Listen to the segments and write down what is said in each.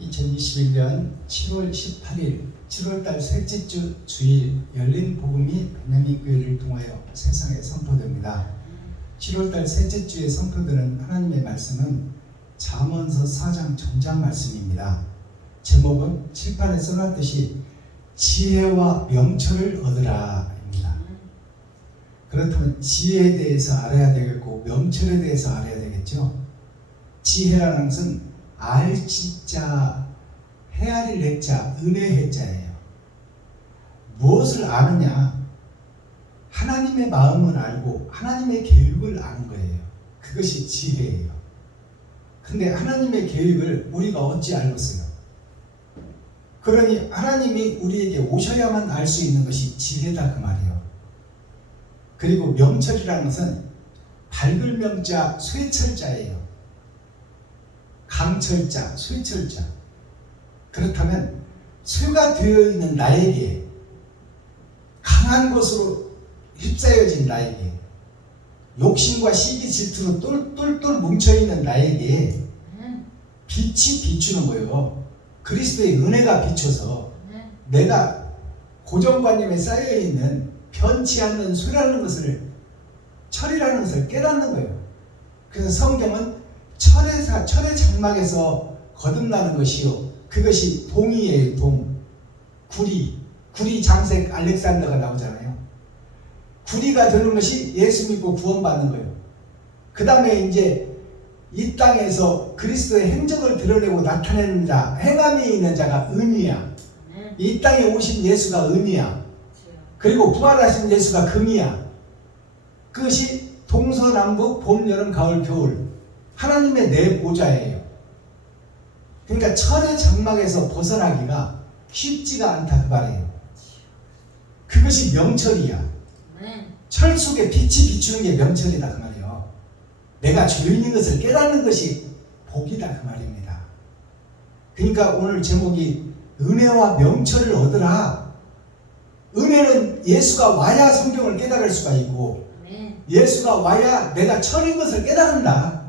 2021년 7월 18일 7월달 셋째 주 주일 열린 복음이 베냐민 교회를 통하여 세상에 선포됩니다. 7월달 셋째 주에 선포되는 하나님의 말씀은 잠언서 4장 전장 말씀입니다. 제목은 칠판에 써놨듯이 지혜와 명철을 얻으라 입니다. 그렇다면 지혜에 대해서 알아야 되겠고 명철에 대해서 알아야 되겠죠. 지혜라는 것은 알지자, 헤아릴 해자, 은혜의 해자예요. 무엇을 아느냐? 하나님의 마음을 알고 하나님의 계획을 아는 거예요. 그것이 지혜예요. 근데 하나님의 계획을 우리가 어찌 알겠어요? 그러니 하나님이 우리에게 오셔야만 알 수 있는 것이 지혜다 그 말이에요. 그리고 명철이라는 것은 밝을 명자, 쇠철자예요. 강철자, 쇠철자. 그렇다면 쇠가 되어 있는 나에게, 강한 것으로 휩싸여진 나에게, 욕심과 시기 질투로 똘똘 뭉쳐있는 나에게 빛이 비추는 거예요. 그리스도의 은혜가 비춰서 내가 고정관념에 쌓여있는 변치 않는 쇠라는 것을, 철이라는 것을 깨닫는 거예요. 그래서 성경은 철의 장막에서 거듭나는 것이요, 그것이 동이에요. 동. 구리 장색 알렉산더가 나오잖아요. 구리가 되는 것이 예수 믿고 구원받는 거예요. 그 다음에 이제 이 땅에서 그리스도의 행적을 드러내고 나타내는 자, 행함이 있는 자가 은이야. 이 땅에 오신 예수가 은이야. 그리고 부활하신 예수가 금이야. 그것이 동서남북 봄 여름 가을 겨울 하나님의 내 보좌예요. 그러니까 철의 장막에서 벗어나기가 쉽지가 않다 그 말이에요. 그것이 명철이야. 철 속에 빛이 비추는 게 명철이다 그 말이에요. 내가 죄인인 것을 깨닫는 것이 복이다 그 말입니다. 그러니까 오늘 제목이 은혜와 명철을 얻으라. 은혜는 예수가 와야 성경을 깨달을 수가 있고, 예수가 와야 내가 철인 것을 깨달는다.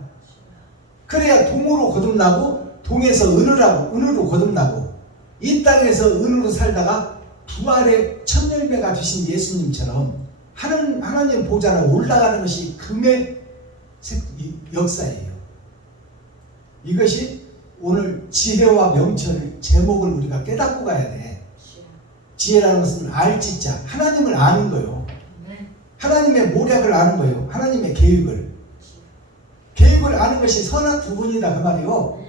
그래야 동으로 거듭나고, 동에서 은으로 거듭나고, 이 땅에서 은으로 살다가 부활의 첫 열매가 되신 예수님처럼 하나님 보좌로 올라가는 것이 금의 역사예요. 이것이 오늘 지혜와 명철 제목을 우리가 깨닫고 가야 돼. 지혜라는 것은 알지자, 하나님을 아는 거예요. 하나님의 모략을 아는 거예요. 하나님의 계획을 아는 것이 선악 구분이다 그 말이요.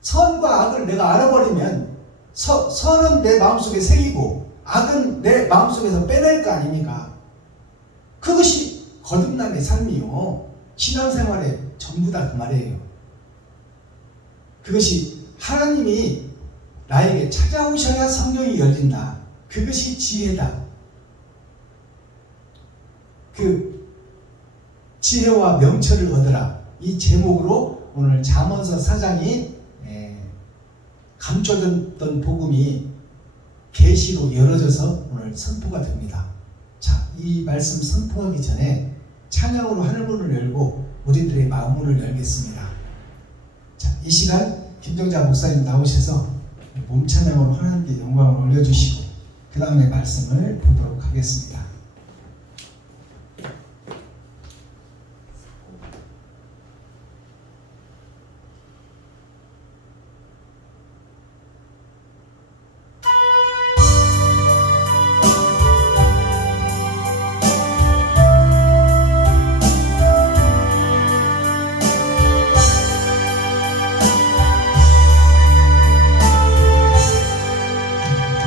선과 악을 내가 알아버리면 선은 내 마음속에 새기고 악은 내 마음속에서 빼낼 거 아닙니까? 그것이 거듭남의 삶이요, 신앙생활의 전부다 그 말이에요. 그것이 하나님이 나에게 찾아오셔야 성경이 열린다. 그것이 지혜다. 그 지혜와 명철을 얻으라, 이 제목으로 오늘 잠언서 4장이 감춰졌던 복음이 계시로 열어져서 오늘 선포가 됩니다. 자, 이 말씀 선포하기 전에 찬양으로 하늘문을 열고 우리들의 마음문을 열겠습니다. 자, 이 시간 김정자 목사님 나오셔서 몸 찬양으로 하나님께 영광을 올려주시고 그 다음에 말씀을 보도록 하겠습니다.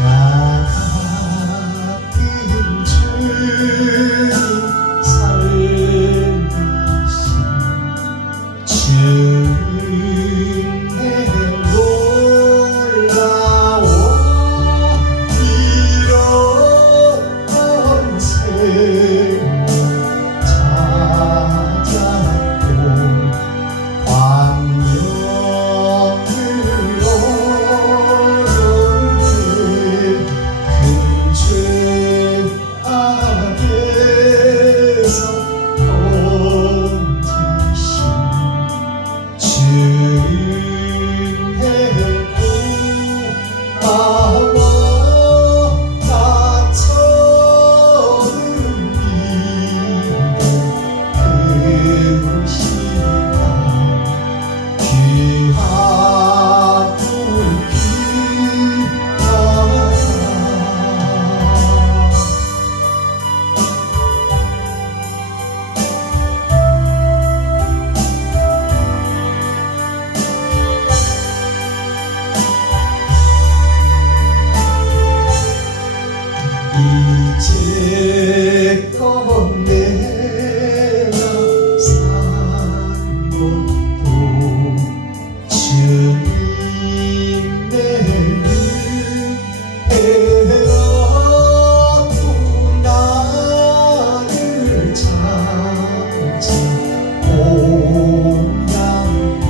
나 같은 죄 주님 내 은혜로 나를 찾아 온 양에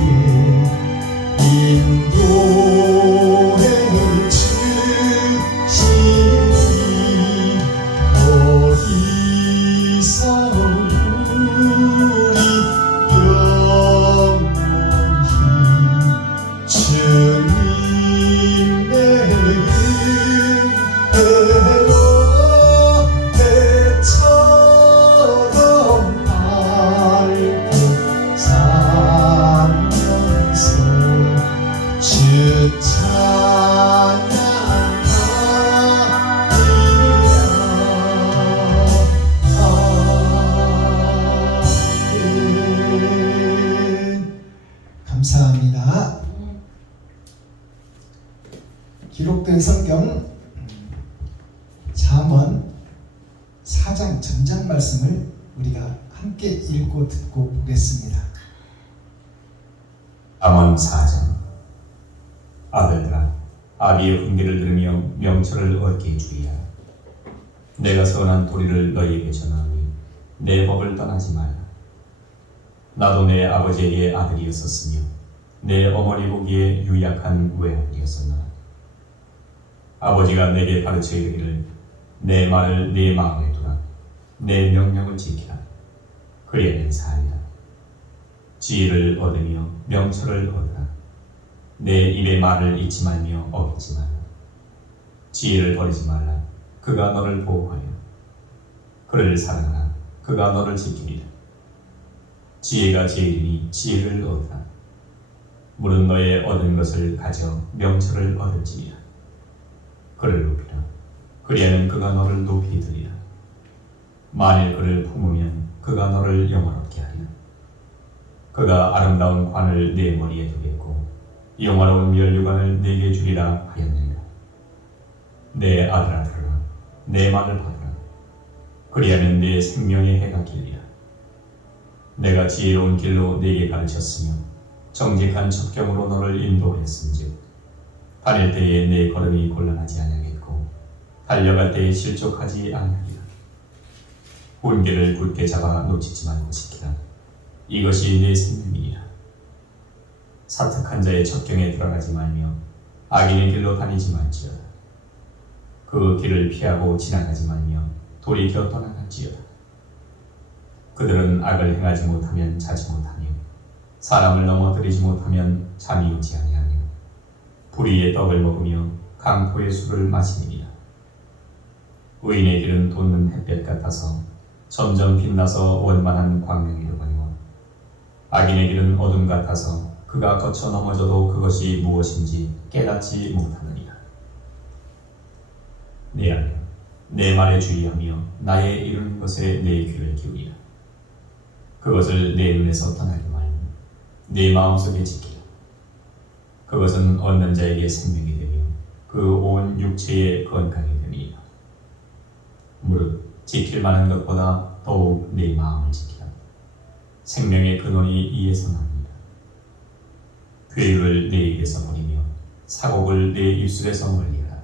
인도해 주시니 거기서 우리 영원히 주님의 은혜로 배처럼 밝게 살면서 주 찬양하리라. 감사합니다. 기록된 성경 잠언 4장 전장 말씀을 우리가 함께 읽고 듣고 보겠습니다. 잠언 4장. 아들들아, 아비의 훈계를 들으며 명철을 얻게 주의하라. 내가 선한 도리를 너희에게 전하니 내 법을 떠나지 말라. 나도 내 아버지에게 아들이었었으며 내 어머니 보기에 유약한 외아들이었었노라. 아버지가 내게 가르쳐 이르기를 내 말을 네 마음에 두라. 내 명령을 지키라. 그리하면 살리라. 지혜를 얻으며 명철을 얻으라. 내 입의 말을 잊지 말며 어기지 말라. 지혜를 버리지 말라. 그가 너를 보호하여 그를 사랑하라. 그가 너를 지키리라. 지혜가 제일이니 지혜를 얻으라. 물은 너의 얻은 것을 가져 명철을 얻을지니라. 그를 높이라. 그리하면 그가 너를 높이 들이라. 만일 그를 품으면 그가 너를 영화롭게 하리라. 그가 아름다운 관을 네 머리에 두겠고 영화로운 면류관을 네게 주리라 하였느니라. 내 아들아 들으라. 내 말을 받으라. 그리하면 네 생명의 해가 길리라. 내가 지혜로운 길로 네게 가르쳤으며 정직한 첩경으로 너를 인도했은즉 다닐 때에 내 걸음이 곤란하지 아니하겠고 달려갈 때에 실족하지 아니하리라. 훈계를 굳게 잡아 놓치지 말고 지키라. 이것이 내 생명이니라. 사특한 자의 첩경에 들어가지 말며 악인의 길로 다니지 말지어다. 그 길을 피하고 지나가지 말며 돌이켜 떠나갈지어다. 그들은 악을 행하지 못하면 자지 못하며 사람을 넘어뜨리지 못하면 잠이 오지 아니하며 불의의 떡을 먹으며 강포의 술을 마시느니라. 의인의 길은 돋는 햇볕 같아서 점점 빛나서 원만한 광명이로거니와 악인의 길은 어둠 같아서 그가 거쳐 넘어져도 그것이 무엇인지 깨닫지 못하느니라. 내 아들, 내 말에 주의하며 나의 이루는 것에 내 귀를 기울이라. 그것을 내 눈에서 떠나지 말며 내 마음속에 지키라. 그것은 얻는 자에게 생명이 되며 그 온 육체에 건강이 되니라. 무릇 지킬 만한 것보다 더욱 내 마음을 지키라. 생명의 근원이 이에서 납니다. 괴유를 내 입에서 버리며 사곡을 내 입술에서 멀리하라.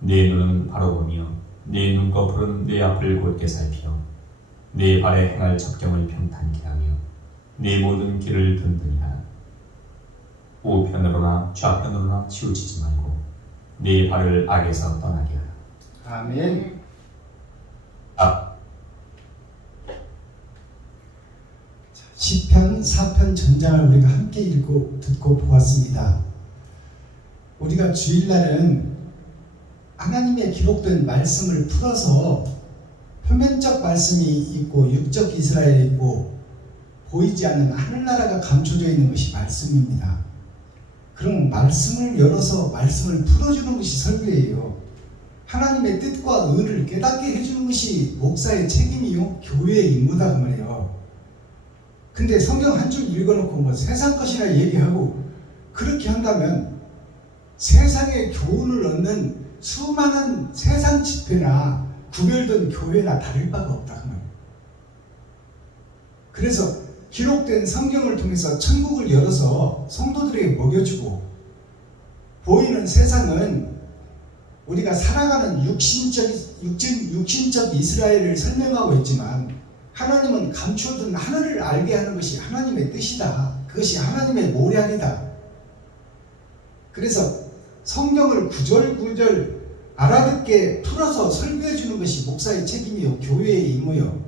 내 눈은 바로 보며 내 눈꺼풀은 내 앞을 곧게 살피어 내 발에 행할 첩경을 평탄케 하며 내 모든 길을 든든히 하라. 우편으로나 좌편으로나 치우치지 말고 네 발을 악에서 떠나게 하라. 아멘. 시편 4편 전장을 우리가 함께 읽고 듣고 보았습니다. 우리가 주일날은 하나님의 기록된 말씀을 풀어서 표면적 말씀이 있고 육적 이스라엘이 있고 보이지 않는 하늘나라가 감춰져 있는 것이 말씀입니다. 그럼 말씀을 열어서 말씀을 풀어주는 것이 설교예요. 하나님의 뜻과 의를 깨닫게 해주는 것이 목사의 책임이요 교회의 임무다 그 말이에요. 근데 성경 한 줄 읽어놓고 뭐 세상 것이나 얘기하고 그렇게 한다면 세상의 교훈을 얻는 수많은 세상 집회나 구별된 교회나 다를 바가 없다 그 말이에요. 그래서 기록된 성경을 통해서 천국을 열어서 성도들에게 먹여주고, 보이는 세상은 우리가 살아가는 육신적 이스라엘을 설명하고 있지만, 하나님은 감추어둔 하늘을 알게 하는 것이 하나님의 뜻이다. 그것이 하나님의 모략이다. 그래서 성경을 구절구절 알아듣게 풀어서 설교해 주는 것이 목사의 책임이요, 교회의 임무요,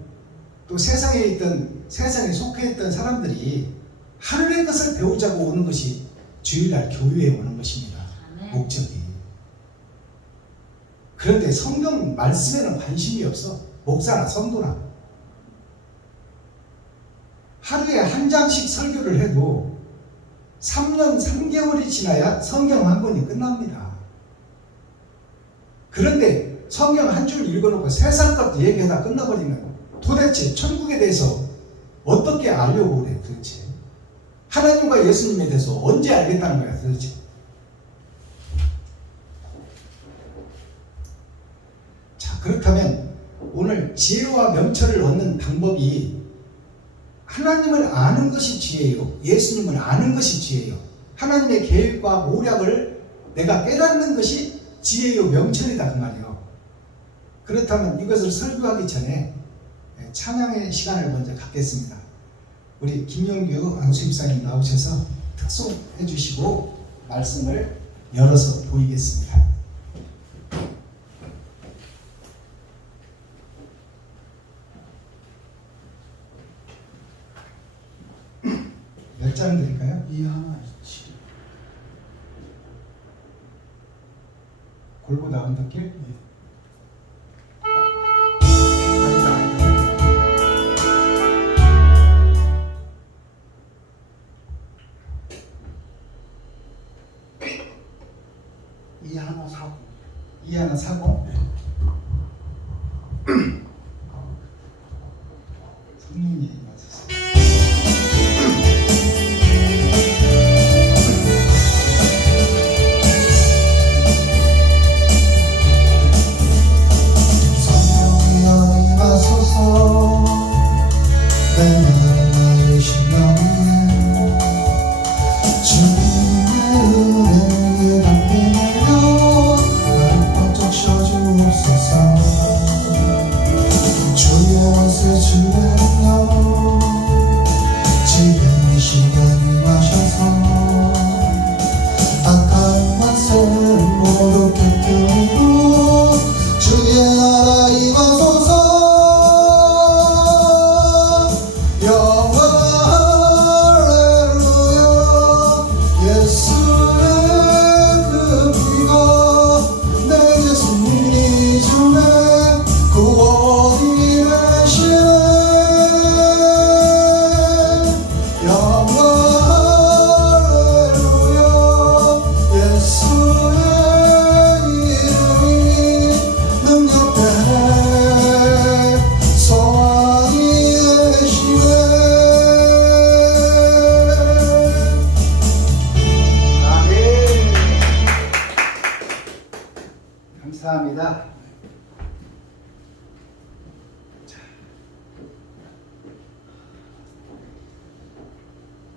또 세상에 속해 있던 사람들이 하늘의 것을 배우자고 오는 것이 주일날 교회에 오는 것입니다. 목적이. 그런데 성경 말씀에는 관심이 없어. 목사나 성도나. 하루에 한 장씩 설교를 해도 3년 3개월이 지나야 성경 한 권이 끝납니다. 그런데 성경 한 줄 읽어놓고 세상 것 얘기하다 끝나버리면 도대체 천국에 대해서 어떻게 알려고 그래 도대체? 하나님과 예수님에 대해서 언제 알겠다는 거야 도대체? 자, 그렇다면 오늘 지혜와 명철을 얻는 방법이 하나님을 아는 것이 지혜요, 예수님을 아는 것이 지혜요, 하나님의 계획과 모략을 내가 깨닫는 것이 지혜요, 명철이다 그 말이요. 그렇다면 이것을 설교하기 전에 찬양의 시간을 먼저 갖겠습니다. 우리 김용규 안수입사님 나오셔서 특송해 주시고 말씀을 열어서 보이겠습니다. 몇 장 드릴까요? 골보다 언덕길? 이 하나 사고. 성령님 얘기하셨어요. 감사합니다.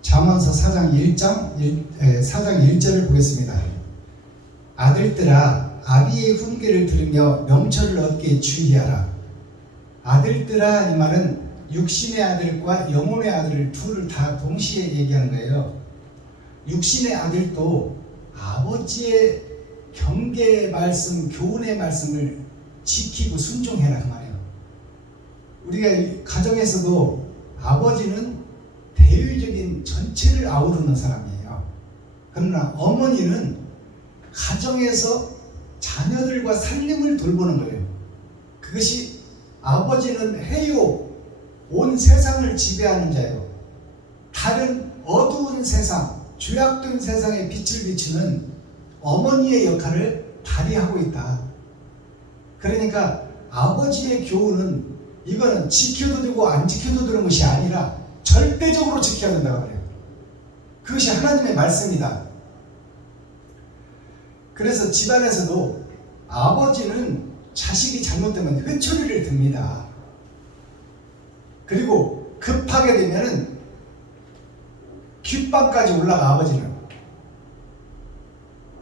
잠언서 4장 1절을 보겠습니다. 아들들아, 아비의 훈계를 들으며 명철을 얻게 주의하라. 아들들아, 이 말은 육신의 아들과 영혼의 아들을 둘을 다 동시에 얘기하는 거예요. 육신의 아들도 아버지의 경계의 말씀, 교훈의 말씀을 지키고 순종해라 그 말이에요. 우리가 가정에서도 아버지는 대외적인 전체를 아우르는 사람이에요. 그러나 어머니는 가정에서 자녀들과 살림을 돌보는 거예요. 그것이 아버지는 해요, 온 세상을 지배하는 자예요. 다른 어두운 세상, 죄악된 세상에 빛을 비추는 어머니의 역할을 발휘하고 있다. 그러니까 아버지의 교훈은 이거는 지켜도 되고 안 지켜도 되는 것이 아니라 절대적으로 지켜야 된다고 그래요. 그것이 하나님의 말씀이다. 그래서 집안에서도 아버지는 자식이 잘못되면 회초리를 듭니다. 그리고 급하게 되면은 귓방까지 올라가 아버지는.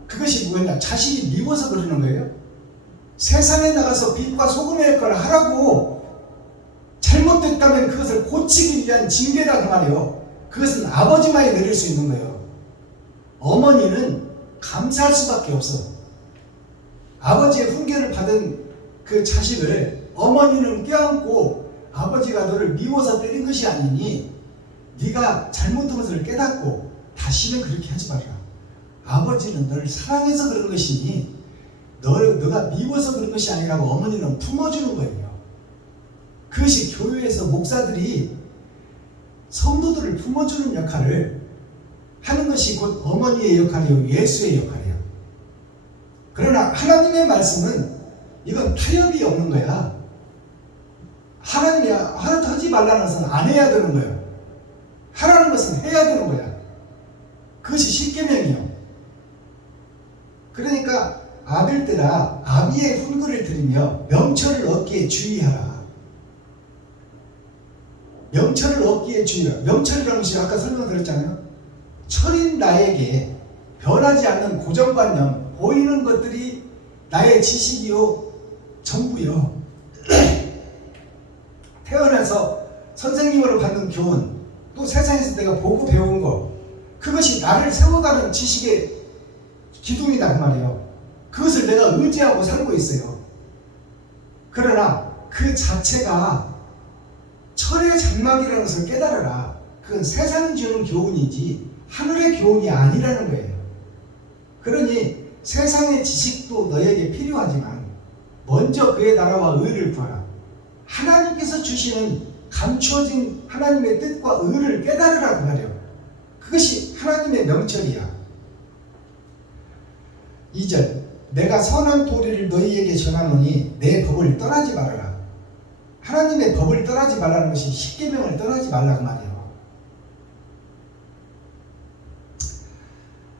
그것이 뭐냐? 자식이 미워서 그러는 거예요. 세상에 나가서 빛과 소금의 역할을 하라고 잘못됐다면 그것을 고치기 위한 징계다 그 말이에요. 그것은 아버지만이 내릴 수 있는 거예요. 어머니는 감사할 수밖에 없어. 아버지의 훈계를 받은 그 자식을 어머니는 껴안고 아버지가 너를 미워서 때린 것이 아니니 네가 잘못한 것을 깨닫고 다시는 그렇게 하지 마라. 아버지는 너를 사랑해서 그런 것이니 너가 미워서 그런 것이 아니라고 어머니는 품어주는 거예요. 그것이 교회에서 목사들이 성도들을 품어주는 역할을 하는 것이 곧 어머니의 역할이요, 예수의 역할이에요. 그러나 하나님의 말씀은 이건 타협이 없는 거야. 하나님이 하지 말라는 것은 안 해야 되는 거예요. 하라는 것은 해야 되는 거야. 그것이 십계명이요. 그러니까 아들들아 아비의 훈계를 들으며 명철을 얻기에 주의하라. 명철을 얻기에 주의하라. 명철이라는 것이 아까 설명드렸잖아요. 철인 나에게 변하지 않는 고정관념, 보이는 것들이 나의 지식이요 전부요. 태어나서 선생님으로 받는 교훈, 또 세상에서 내가 보고 배운 거, 그것이 나를 세워가는 지식의 기둥이다 그 말이에요. 그것을 내가 의지하고 살고 있어요. 그러나 그 자체가 철의 장막이라는 것을 깨달아라. 그건 세상이 주는 교훈이지 하늘의 교훈이 아니라는 거예요. 그러니 세상의 지식도 너에게 필요하지만 먼저 그의 나라와 의를 구하라. 하나님께서 주시는 감추어진 하나님의 뜻과 의를 깨달으라 그 말이에요. 그것이 하나님의 명철이야. 2절 내가 선한 도리를 너희에게 전하노니 내 법을 떠나지 말아라. 하나님의 법을 떠나지 말라는 것이 십계명을 떠나지 말라고 말이에요.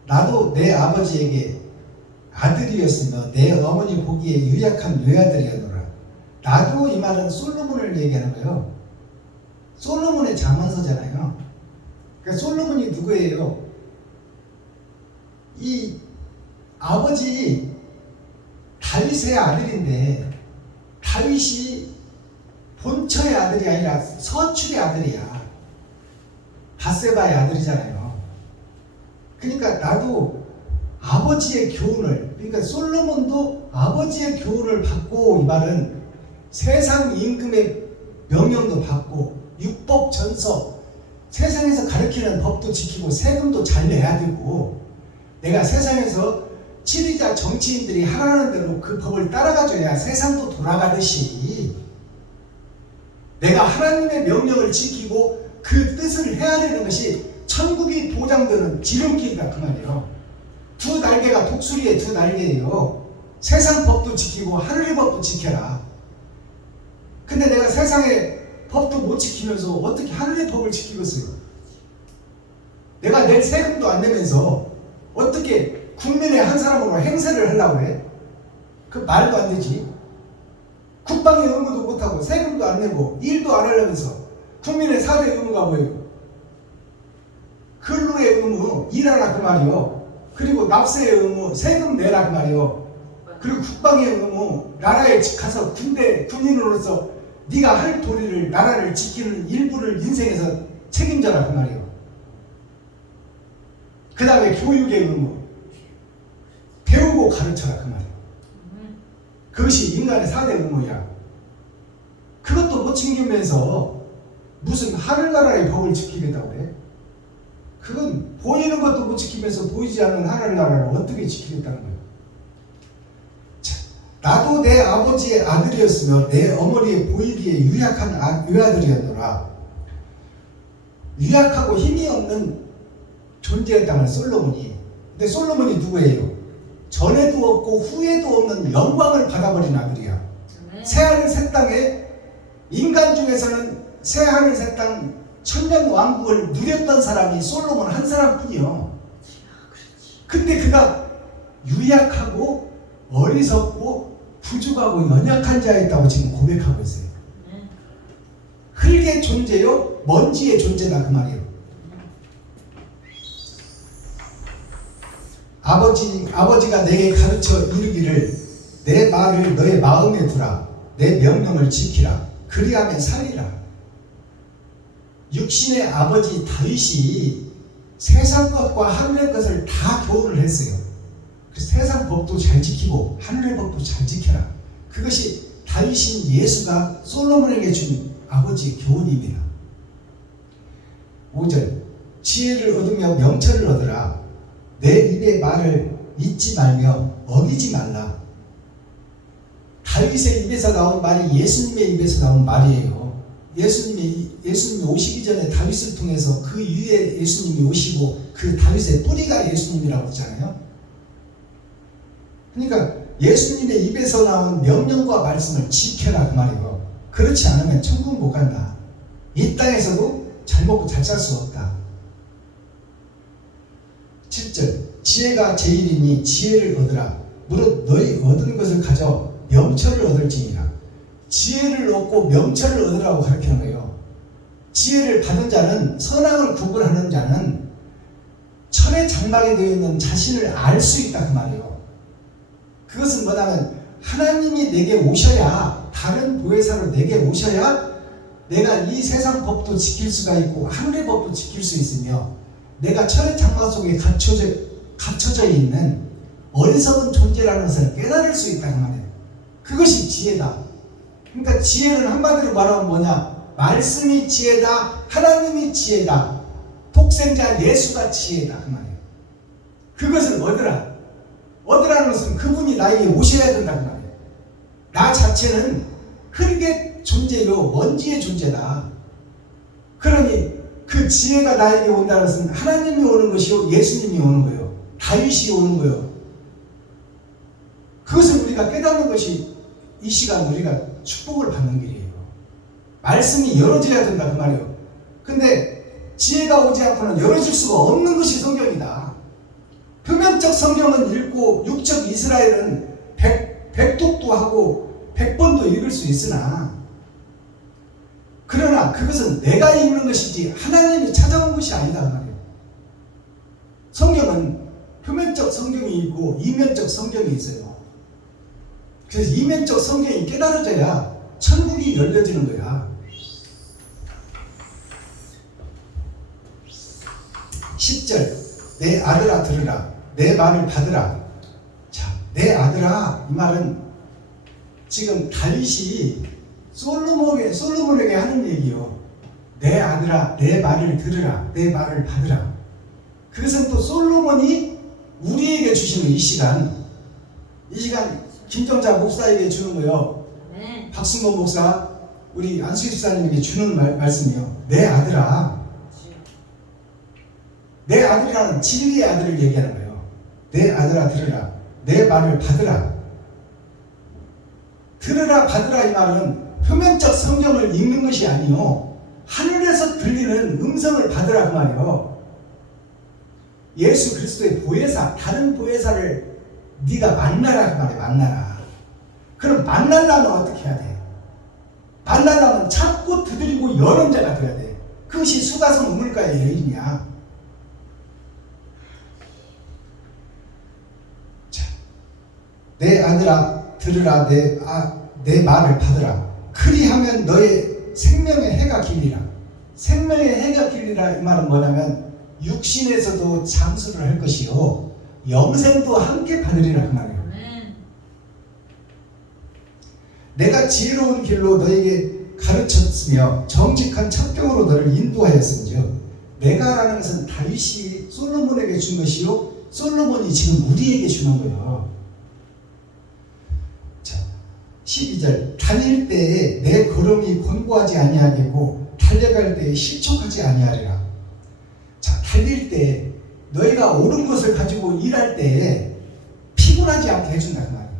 나도 내 아버지에게 아들이었으며 내 어머니 보기에 유약한 외아들이었노라. 나도 이 말은 솔로몬을 얘기하는 거예요. 솔로몬의 잠언서잖아요. 그러니까 솔로몬이 누구예요? 이 아버지 다윗의 아들인데 다윗이 본처의 아들이 아니라 서출의 아들이야. 밧세바의 아들이잖아요. 그러니까 나도 아버지의 교훈을, 그러니까 솔로몬도 아버지의 교훈을 받고, 이 말은 세상 임금의 명령도 받고 율법 전서 세상에서 가르치는 법도 지키고 세금도 잘 내야 되고, 내가 세상에서 지리자 정치인들이 하라는 대로 그 법을 따라가줘야 세상도 돌아가듯이 내가 하나님의 명령을 지키고 그 뜻을 해야 되는 것이 천국이 보장되는 지름길이다 그 말이에요. 두 날개가 독수리의 두 날개예요. 세상 법도 지키고 하늘의 법도 지켜라. 근데 내가 세상의 법도 못 지키면서 어떻게 하늘의 법을 지키겠어요? 내가 낼 세금도 안 내면서 어떻게 국민의 한 사람으로 행세를 하려고 해? 그 말도 안 되지. 국방의 의무도 못하고 세금도 안 내고 일도 안 하려면서 국민의 4대 의무가 뭐예요? 근로의 의무 일하라 그 말이요. 그리고 납세의 의무 세금 내라 그 말이요. 그리고 국방의 의무 나라에 가서 군인으로서 네가 할 도리를, 나라를 지키는 일부를 인생에서 책임져라 그 말이요. 그 다음에 교육의 의무 배우고 가르쳐라 그 말이에요. 그것이 인간의 4대 의무야. 그것도 못 챙기면서 무슨 하늘나라의 법을 지키겠다고 해? 그건 보이는 것도 못 지키면서 보이지 않는 하늘나라를 어떻게 지키겠다는 거예요. 자, 나도 내 아버지의 아들이었으며 내 어머니의 보이기에 유약한 외아들이었노라. 유약하고 힘이 없는 존재였다는 솔로몬이. 근데 솔로몬이 누구예요? 전에도 없고 후에도 없는 영광을 받아버린 아들이야. 새하늘 새 땅에 인간 중에서는 새하늘 새 땅 천년 왕국을 누렸던 사람이 솔로몬 한 사람뿐이요. 근데 그가 유약하고 어리석고 부족하고 연약한 자였다고 지금 고백하고 있어요. 흙의 존재요 먼지의 존재다 그 말이에요. 아버지가 내게 가르쳐 이르기를 내 말을 너의 마음에 두라. 내 명령을 지키라. 그리하면 살리라. 육신의 아버지 다윗이 세상 것과 하늘의 것을 다 교훈을 했어요. 그래서 세상 법도 잘 지키고 하늘의 법도 잘 지켜라. 그것이 다윗인 예수가 솔로몬에게 준 아버지의 교훈입니다. 5절 지혜를 얻으며 명철을 얻으라. 내 입의 말을 잊지 말며 어기지 말라. 다윗의 입에서 나온 말이 예수님의 입에서 나온 말이에요. 예수님이 오시기 전에 다윗을 통해서 그 위에 예수님이 오시고 그 다윗의 뿌리가 예수님이라고 했잖아요. 그러니까 예수님의 입에서 나온 명령과 말씀을 지켜라 그 말이에요. 그렇지 않으면 천국 못 간다. 이 땅에서도 잘 먹고 잘 살 수 없다. 7절 지혜가 제일이니 지혜를 얻으라. 무릇 너희 얻은 것을 가져 명철을 얻을지니라. 지혜를 얻고 명철을 얻으라고 가르치는 거예요. 지혜를 받은 자는 선악을 구분하는 자는 철의 장막에 되어 있는 자신을 알 수 있다 그 말이에요. 그것은 뭐냐면 하나님이 내게 오셔야, 다른 보혜사로 내게 오셔야 내가 이 세상 법도 지킬 수가 있고 하늘의 법도 지킬 수 있으며 내가 철의 장막 속에 갇혀져 있는 어리석은 존재라는 것을 깨달을 수 있다 그 말이에요. 그것이 지혜다. 그러니까 지혜는 한마디로 말하면 뭐냐? 말씀이 지혜다. 하나님이 지혜다. 독생자 예수가 지혜다 그 말이에요. 그것을 얻으라. 얻으라는 것은 그분이 나에게 오셔야 된다 그 말이에요. 나 자체는 흙의 존재요 먼지의 존재다. 그러니 그 지혜가 나에게 온다는 것은 하나님이 오는 것이요 예수님이 오는 거예요. 다윗이 오는 거예요. 그것을 우리가 깨닫는 것이 이 시간 우리가 축복을 받는 길이에요. 말씀이 열어져야 된다 그 말이에요. 근데 지혜가 오지 않고는 열어질 수가 없는 것이 성경이다. 표면적 성경은 읽고 육적 이스라엘은 백독도 하고 100번도 읽을 수 있으나, 그러나 그것은 내가 읽는 것이지 하나님이 찾아온 것이 아니다 그 말이에요. 성경은 표면적 성경이 있고 이면적 성경이 있어요. 그래서 이면적 성경이 깨달아져야 천국이 열려지는 거야. 10절 내 아들아 들으라. 내 말을 받으라. 자, 내 아들아 이 말은 지금 다윗이 솔로몬에게 하는 얘기요. 내 아들아 내 말을 들으라. 내 말을 받으라. 그것은 또 솔로몬이 우리에게 주시는 이 시간 김정자 목사에게 주는 거요. 박승범 목사 우리 안수희 집사님에게 주는 말씀이요. 내 아들아. 내 아들이라는 진리의 아들을 얘기하는 거예요. 내 아들아 들으라. 내 말을 받으라. 들으라 받으라 이 말은 표면적 성경을 읽는 것이 아니요 하늘에서 들리는 음성을 받으라 그 말이에요. 예수 그리스도의 보혜사, 다른 보혜사를 네가 만나라 그 말이에요. 만나라. 그럼 만나려면 어떻게 해야 돼? 만나려면 찾고 두드리고 여는 자가 돼야 돼. 그것이 수가성 우물가의 여인이야. 자, 내 아들아 들으라. 내 말을 받으라. 그리하면 너의 생명의 해가 길리라. 생명의 해가 길리라 이 말은 뭐냐면 육신에서도 장수를 할 것이요 영생도 함께 받으리라 그 말이에요. 내가 지혜로운 길로 너에게 가르쳤으며 정직한 첩경으로 너를 인도하였은즉 내가라는 것은 다윗이 솔로몬에게 준 것이요 솔로몬이 지금 우리에게 주는 거예요. 자, 12절 다닐 때에 내 걸음이 곤고하지 아니하겠고 달려갈 때에 실족하지 아니하리라. 자, 달릴 때 너희가 옳은 것을 가지고 일할 때에 피곤하지 않게 해준다 그 말이에요.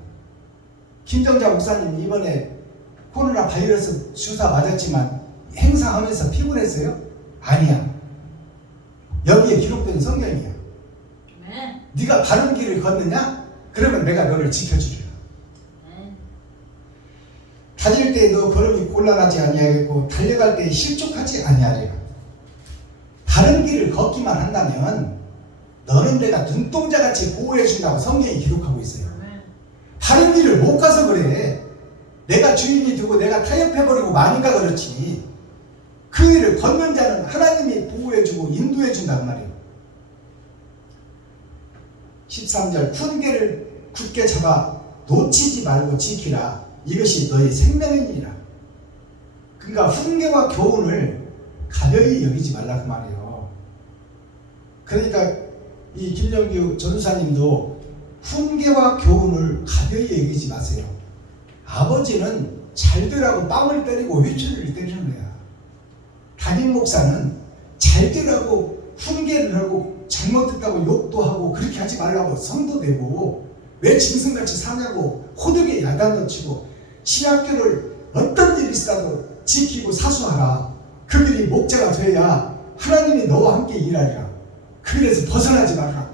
김정자 목사님 이번에 코로나 바이러스 주사 맞았지만 행사하면서 피곤했어요? 아니야. 여기에 기록된 성경이야. 네가 바른 길을 걷느냐? 그러면 내가 너를 지켜주리라. 다닐 때 너 걸음이 곤란하지 아니하겠고 달려갈 때 실족하지 아니하리라. 바른 길을 걷기만 한다면 너는 내가 눈동자같이 보호해준다고 성경이 기록하고 있어요. 다른 길을 못 가서 그래. 내가 주인이 되고 내가 타협해버리고 마니까 그렇지. 그 길을 걷는 자는 하나님이 보호해주고 인도해준단 말이에요. 13절 훈계를 굳게 잡아 놓치지 말고 지키라. 이것이 너희 생명이니라. 그러니까 훈계와 교훈을 가벼이 여기지 말라 그 말이에요. 그러니까 이 김영규 전사님도 훈계와 교훈을 가벼이 여기지 마세요. 아버지는 잘 되라고 뺨을 때리고 회초리를 때리는 거야. 담임 목사는 잘 되라고 훈계를 하고 잘못됐다고 욕도 하고 그렇게 하지 말라고 성도 되고 왜 짐승같이 사냐고 호되게 야단도 치고 신학교를 어떤 일이 있어도 지키고 사수하라. 그 길이 목자가 돼야 하나님이 너와 함께 일하리라. 그 길에서 벗어나지 말라.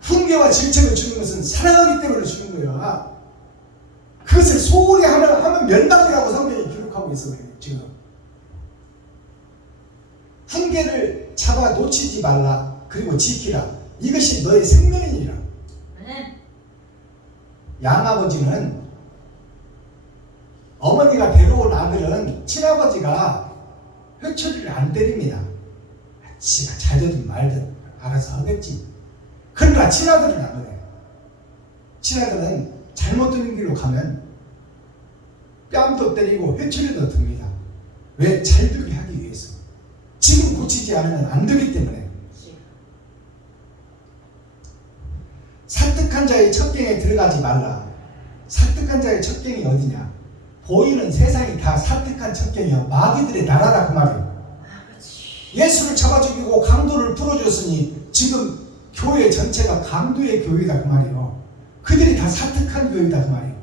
훈계와 질책을 주는 것은 사랑하기 때문에 주는 거야. 그것을 소홀히 하면 멸망이라고 성경이 기록하고 있어요. 지금 훈계를 잡아 놓치지 말라. 그리고 지키라. 이것이 너의 생명이니라. 양아버지는 어머니가 데려온 아들은 친아버지가 회초리를 안 때립니다. 지가 잘 되든 말든 알아서 하겠지. 그러나 친아들은 안 그래. 친아들은 잘못 드는 길로 가면 뺨도 때리고 회초리도 듭니다. 왜? 잘 되게 하기 위해서. 지금 고치지 않으면 안 되기 때문에. 설득한 자의 첩경에 들어가지 말라. 설득한 자의 첩경이 어디냐? 보이는 세상이 다 설득한 첩경이야. 마귀들의 나라다 그 말이에요. 예수를 잡아 죽이고 강도를 풀어줬으니 지금 교회 전체가 강도의 교회다 그 말이에요. 그들이 다 설득한 교회다 그 말이에요.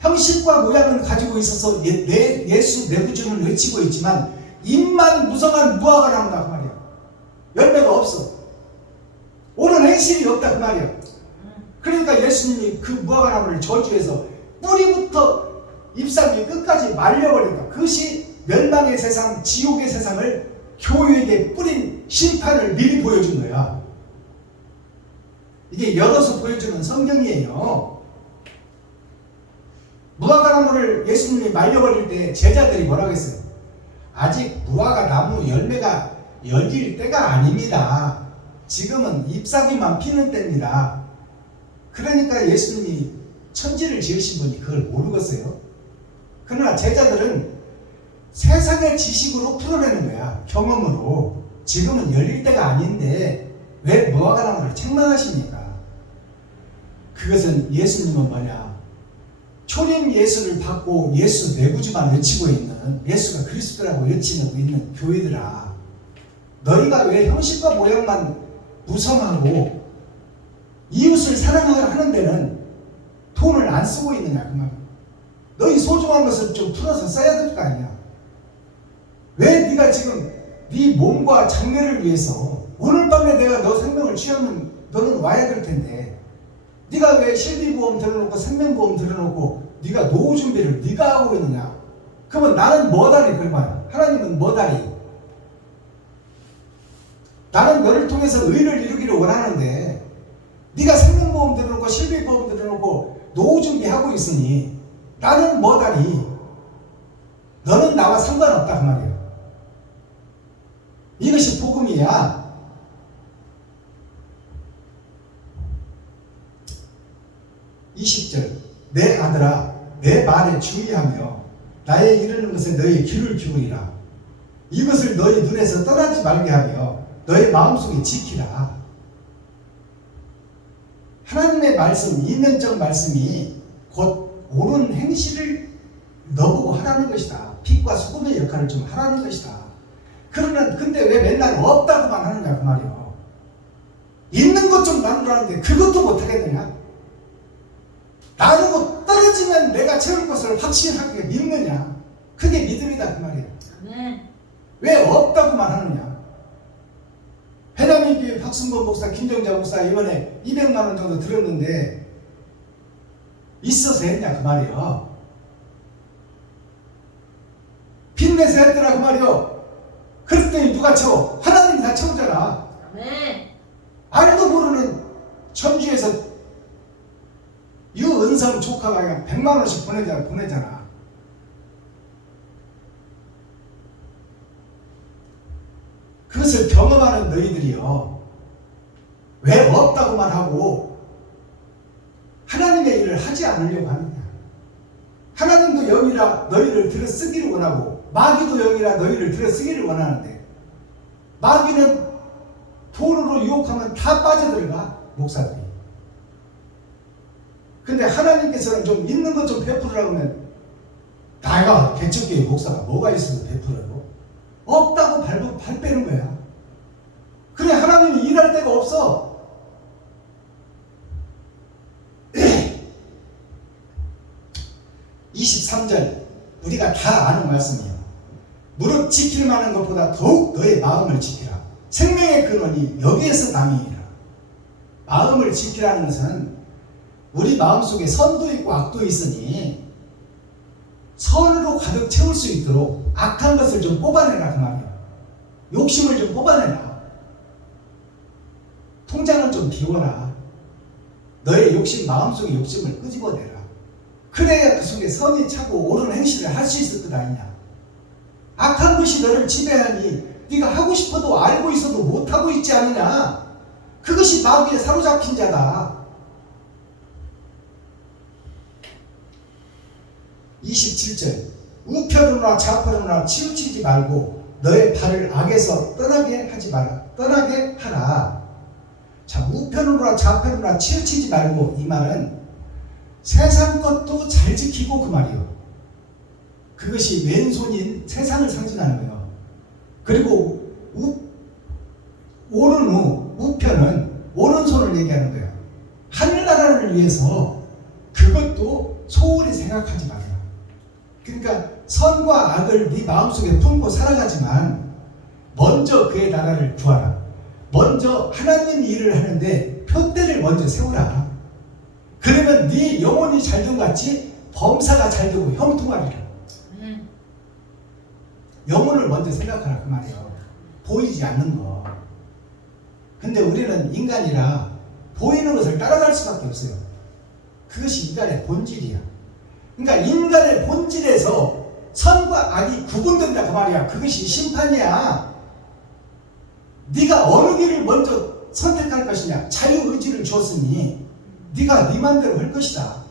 형식과 모양은 가지고 있어서 예수 내부주는 외치고 있지만 입만 무성한 무화과 나온다 그 말이에요. 열매가 없어. 옳은 행실이 없다 그 말이에요. 그러니까 예수님이 그 무화과 나무를 저주해서 뿌리부터 잎사귀 끝까지 말려버린다. 그것이 멸망의 세상, 지옥의 세상을 교회에게 뿌린 심판을 미리 보여준 거야. 이게 열어서 보여주는 성경이에요. 무화과 나무를 예수님이 말려버릴 때 제자들이 뭐라고 했어요? 아직 무화과 나무 열매가 열릴 때가 아닙니다. 지금은 잎사귀만 피는 때입니다. 그러니까 예수님이 천지를 지으신 분이 그걸 모르겠어요. 그러나 제자들은 세상의 지식으로 풀어내는 거야. 경험으로. 지금은 열릴 때가 아닌데 왜 무화과 나무를 책망하십니까? 그것은 예수님은 뭐냐? 초림 예수를 받고 예수 내구주만 외치고 있는, 예수가 그리스도라고 외치고 있는 교회들아, 너희가 왜 형식과 모양만 무성하고 이웃을 사랑하는 데는 돈을 안 쓰고 있느냐 그 말. 너희 소중한 것을 좀 풀어서 써야 될 거 아니야. 왜 네가 지금 네 몸과 장래를 위해서 오늘 밤에 내가 너 생명을 취하면 너는 와야 될 텐데 네가 왜 실비보험 들어놓고 생명보험 들어놓고 네가 노후 준비를 네가 하고 있느냐. 그러면 나는 뭐다리 그러면 하나님은 뭐다리. 나는 너를 통해서 의를 이루기를 원하는데 네가 생명보험 들어놓고 실비보험 들어놓고 노후 준비하고 있으니 나는 뭐다리. 너는 나와 상관없다 그 말이에요. 이것이 복음이야. (20절) 내 아들아 내 말에 주의하며 나의 이르는 것에 너희 귀를 기울이라. 이것을 너희 눈에서 떠나지 말게 하며 너희 마음속에 지키라. 하나님의 말씀, 이면적 말씀이 곧 옳은 행실을 너보고 하라는 것이다. 빛과 소금의 역할을 좀 하라는 것이다. 그러면 근데 왜 맨날 없다고만 하느냐 그 말이요. 있는 것 좀 나누라는데 그것도 못하겠느냐. 나누고 떨어지면 내가 채울 것을 확신하게 믿느냐. 그게 믿음이다 그 말이에요. 왜 없다고만 하느냐. 회남인교회 박순건 목사, 김정자 목사 이번에 200만 원 정도 들었는데 있어서 했냐 그 말이에요. 빚내서 했더라 그 말이에요. 그랬더니 누가 채워? 하나님이 다 채우잖아. 알도 모르는 천주에서 유은성 조카가 그냥 100만 원씩 보내잖아. 그것을 경험하는 너희들이요, 왜 없다고만 하고 하나님의 일을 하지 않으려고 하느냐. 하나님도 영이라 너희를 들어 쓰기를 원하고 마귀도 영이라 너희를 들어 쓰기를 원하는데, 마귀는 돈으로 유혹하면 다 빠져들어가, 목사들이. 근데 하나님께서는 좀 있는 것 좀 베풀으라고 하면, 나가 개척교회 목사가 뭐가 있어도 베풀어요? 없다고 발 빼는 거야. 그래, 하나님이 일할 데가 없어. 23절 우리가 다 아는 말씀이에요. 무릇 지킬 만한 것보다 더욱 너의 마음을 지키라. 생명의 근원이 여기에서 남이니라. 마음을 지키라는 것은 우리 마음속에 선도 있고 악도 있으니 선으로 가득 채울 수 있도록 악한 것을 좀 뽑아내라, 그 말이야. 욕심을 좀 뽑아내라. 통장을 좀 비워라. 너의 욕심, 마음속의 욕심을 끄집어내라. 그래야 그 속에 선이 차고 옳은 행실을 할 수 있을 것 아니냐. 악한 것이 너를 지배하니 네가 하고 싶어도 알고 있어도 못하고 있지 않느냐. 그것이 마귀에 사로잡힌 자다. 27절 우편으로나 좌편으로나 치우치지 말고 너의 발을 악에서 떠나게 하지 마라. 떠나게 하라. 자, 우편으로나 좌편으로나 치우치지 말고, 이 말은 세상 것도 잘 지키고 그 말이요. 그것이 왼손인 세상을 상징하는 거예요. 그리고 우편은 오른손을 얘기하는 거예요. 하늘나라를 위해서 그것도 소홀히 생각하지 말아요. 그러니까 선과 악을 네 마음속에 품고 살아가지만 먼저 그의 나라를 구하라. 먼저 하나님 일을 하는데 표대를 먼저 세우라. 그러면 네 영혼이 잘된 것 같이 범사가 잘되고 형통하리라. 영혼을 먼저 생각하라, 그 말이에요. 보이지 않는 거. 근데 우리는 인간이라 보이는 것을 따라갈 수밖에 없어요. 그것이 인간의 본질이야. 그러니까 인간의 본질에서 선과 악이 구분된다, 그 말이야. 그것이 심판이야. 네가 어느 길을 먼저 선택할 것이냐. 자유의지를 주었으니 네가 네 맘대로 할 것이다.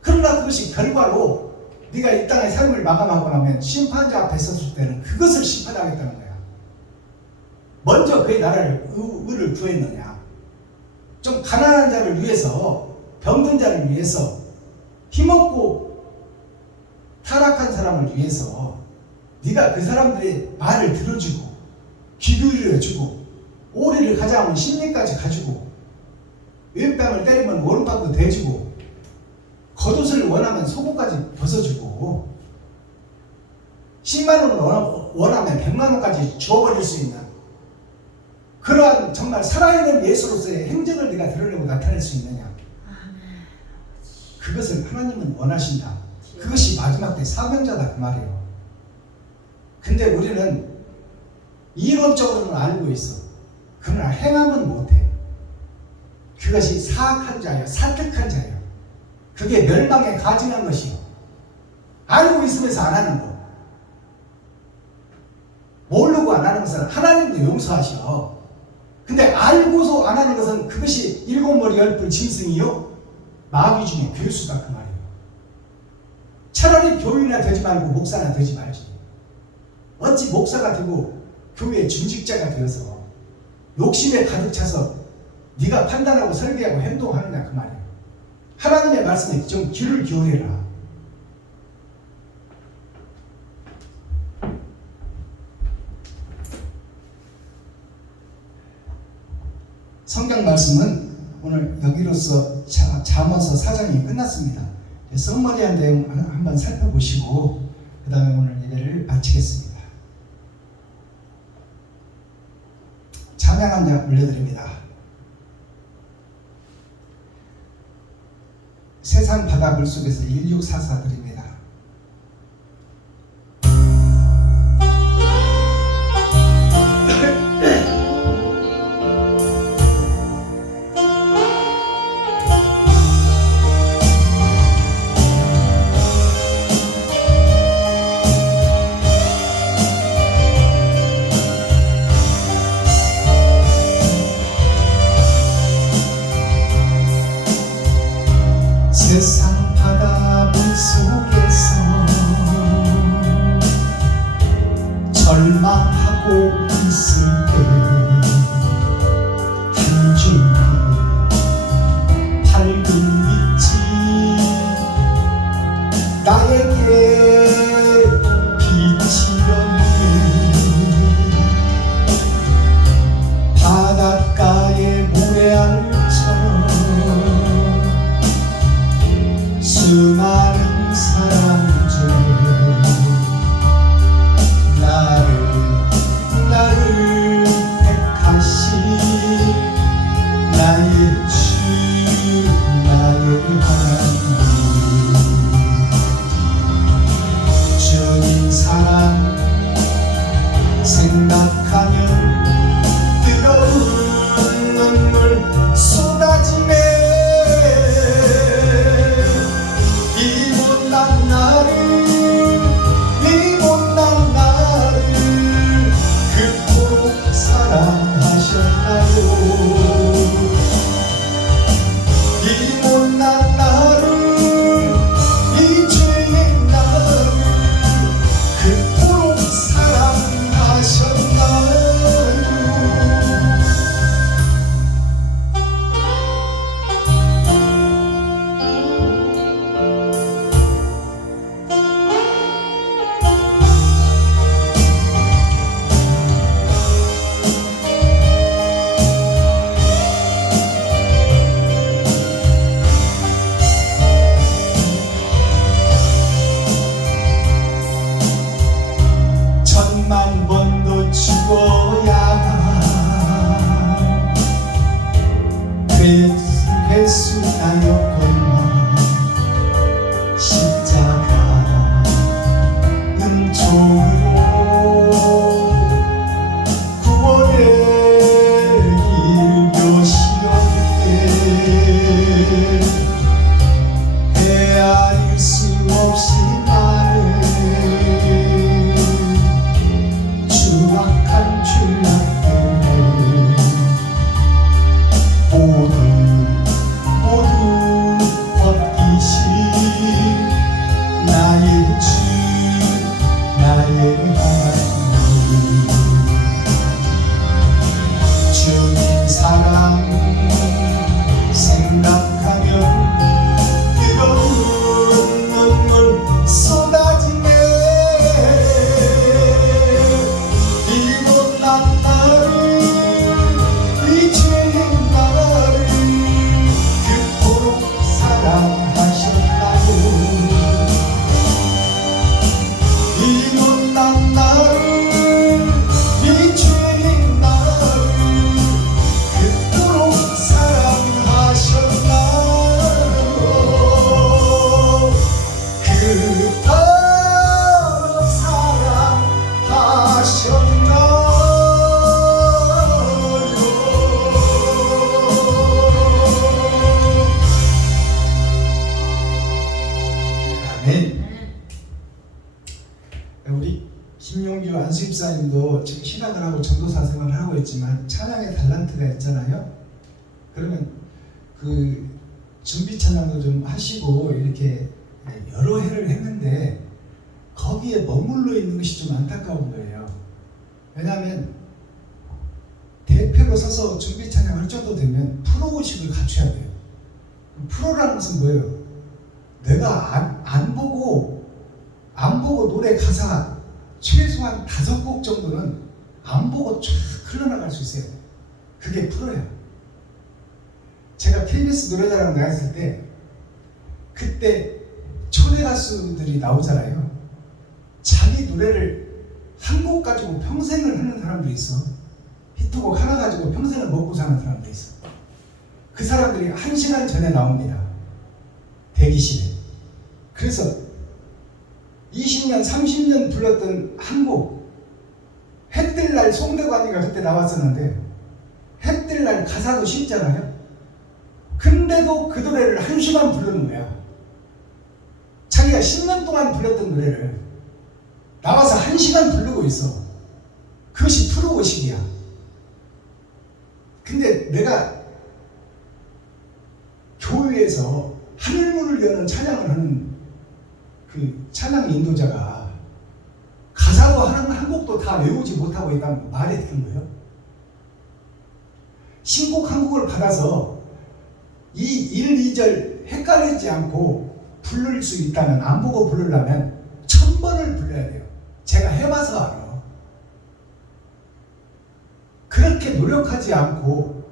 그러나 그것이 결과로 네가 이 땅의 삶을 마감하고 나면 심판자 앞에 섰을 때는 그것을 심판하겠다는 거야. 먼저 그의 나라를 의를 구했느냐. 좀 가난한 자를 위해서, 병든 자를 위해서, 힘없고 타락한 사람을 위해서 네가 그 사람들의 말을 들어주고 귀 기울여주고 오리를 가져가면 심리까지 가지고 왼뺨을 때리면 오른뺨도 대주고 겉옷을 원하면 속옷까지 벗어주고 10만원을 원하면 100만원까지 주어버릴 수 있는 그러한 정말 살아있는 예수로서의 행적을 네가 드러내고 나타낼 수 있느냐. 그것을 하나님은 원하신다. 그것이 마지막 때 사명자다, 그 말이에요. 근데 우리는 이론적으로는 알고 있어. 그러나 행함은 못해. 그것이 사악한 자예요. 사특한 자예요. 그게 멸망에 가증한 것이요. 알고 있으면서 안 하는 거. 모르고 안 하는 것은 하나님도 용서하셔. 근데 알고서 안 하는 것은 그것이 일곱 머리 열불 짐승이요. 마귀 중에 괴수다, 그 말이에요. 차라리 교인이나 되지 말고 목사나 되지 말지. 어찌 목사가 되고 교회의 중직자가 되어서 욕심에 가득 차서 네가 판단하고 설계하고 행동하느냐, 그 말이에요. 하나님의 말씀에 좀 귀를 기울여라. 성경 말씀은 오늘 여기로서 잠언서 4장이 끝났습니다. 썸머리한 내용 한번 살펴보시고 그 다음에 오늘 예배를 마치겠습니다. 찬양 한 장 올려드립니다. 세상 바다 물속에서 1644 드립니다. 세상 바다 물속에서 절망하고 있을 때 한 줄기 밝은 빛이 나에게 비치려네. 바닷가의 모래알처럼 수많은 사람들 나를 택하신 나의 주 나의 하나님. 주님 사랑 생각하면 뜨거운 눈물 쏟아지네. 이 못난 나를 그토록 사랑하셨나요? 이 못난 나를, 이 죄인 나를 그토록 사랑하셨나요? 천만 번도 죽어야 회수하였건만 십자가는 종으로 구원의 길 여시었네. 헤아릴 수 없이 많은 추악한 죄악들 모두 벗기신 나의 주 나의 하나님. 주님 사랑 생각하면 뜨거운 눈물 쏟아지네. 이 못난 나를, 이 죄인 나를 그토록 사랑하셨나요? 이 못난 나를, 이 죄인 나를 그토록 사랑하셨나요? 그토록 사랑하셨나요? 아멘. 우리 김용규 안수집사님도 지금 신학을 하고 전도사 생활을 하고 있지만 찬양의 달란트가 있잖아요. 그러면 그 준비 찬양도 좀 하시고 이렇게 여러 해를 했는데 거기에 머물러 있는 것이 좀 안타까운 거예요. 왜냐하면 대표로 서서 준비 찬양할 정도 되면 프로의식을 갖춰야 돼요. 프로라는 것은 뭐예요? 내가 안 보고 노래 가사 최소한 5곡 정도는 안 보고 쫙 흘러나갈 수 있어요. 그게 프로야. 제가 KBS 노래자랑 나갔을 때 그때 초대 가수들이 나오잖아요. 자기 노래를 한 곡 가지고 평생을 하는 사람도 있어. 히트곡 하나 가지고 평생을 먹고 사는 사람도 있어. 그 사람들이 1시간 전에 나옵니다. 대기실에. 그래서 20년, 30년 불렀던 한 곡, 해뜰날 송대관이가 그때 나왔었는데 해뜰날 가사도 쉽잖아요. 근데도 그 노래를 1시간 부르는 거야. 자기가 10년 동안 불렀던 노래를 나와서 1시간 부르고 있어. 그것이 프로의식이야. 근데 내가 교회에서 하늘문을 여는 찬양을 하는 그 찬양 인도자가 가사도 한 곡도 다 외우지 못하고 있다면 말이 되는 거예요? 신곡 한 곡을 받아서 이 1, 2절 헷갈리지 않고 부를 수 있다면, 안 보고 부르려면 1000번을 불러야 돼요. 제가 해봐서 알아. 그렇게 노력하지 않고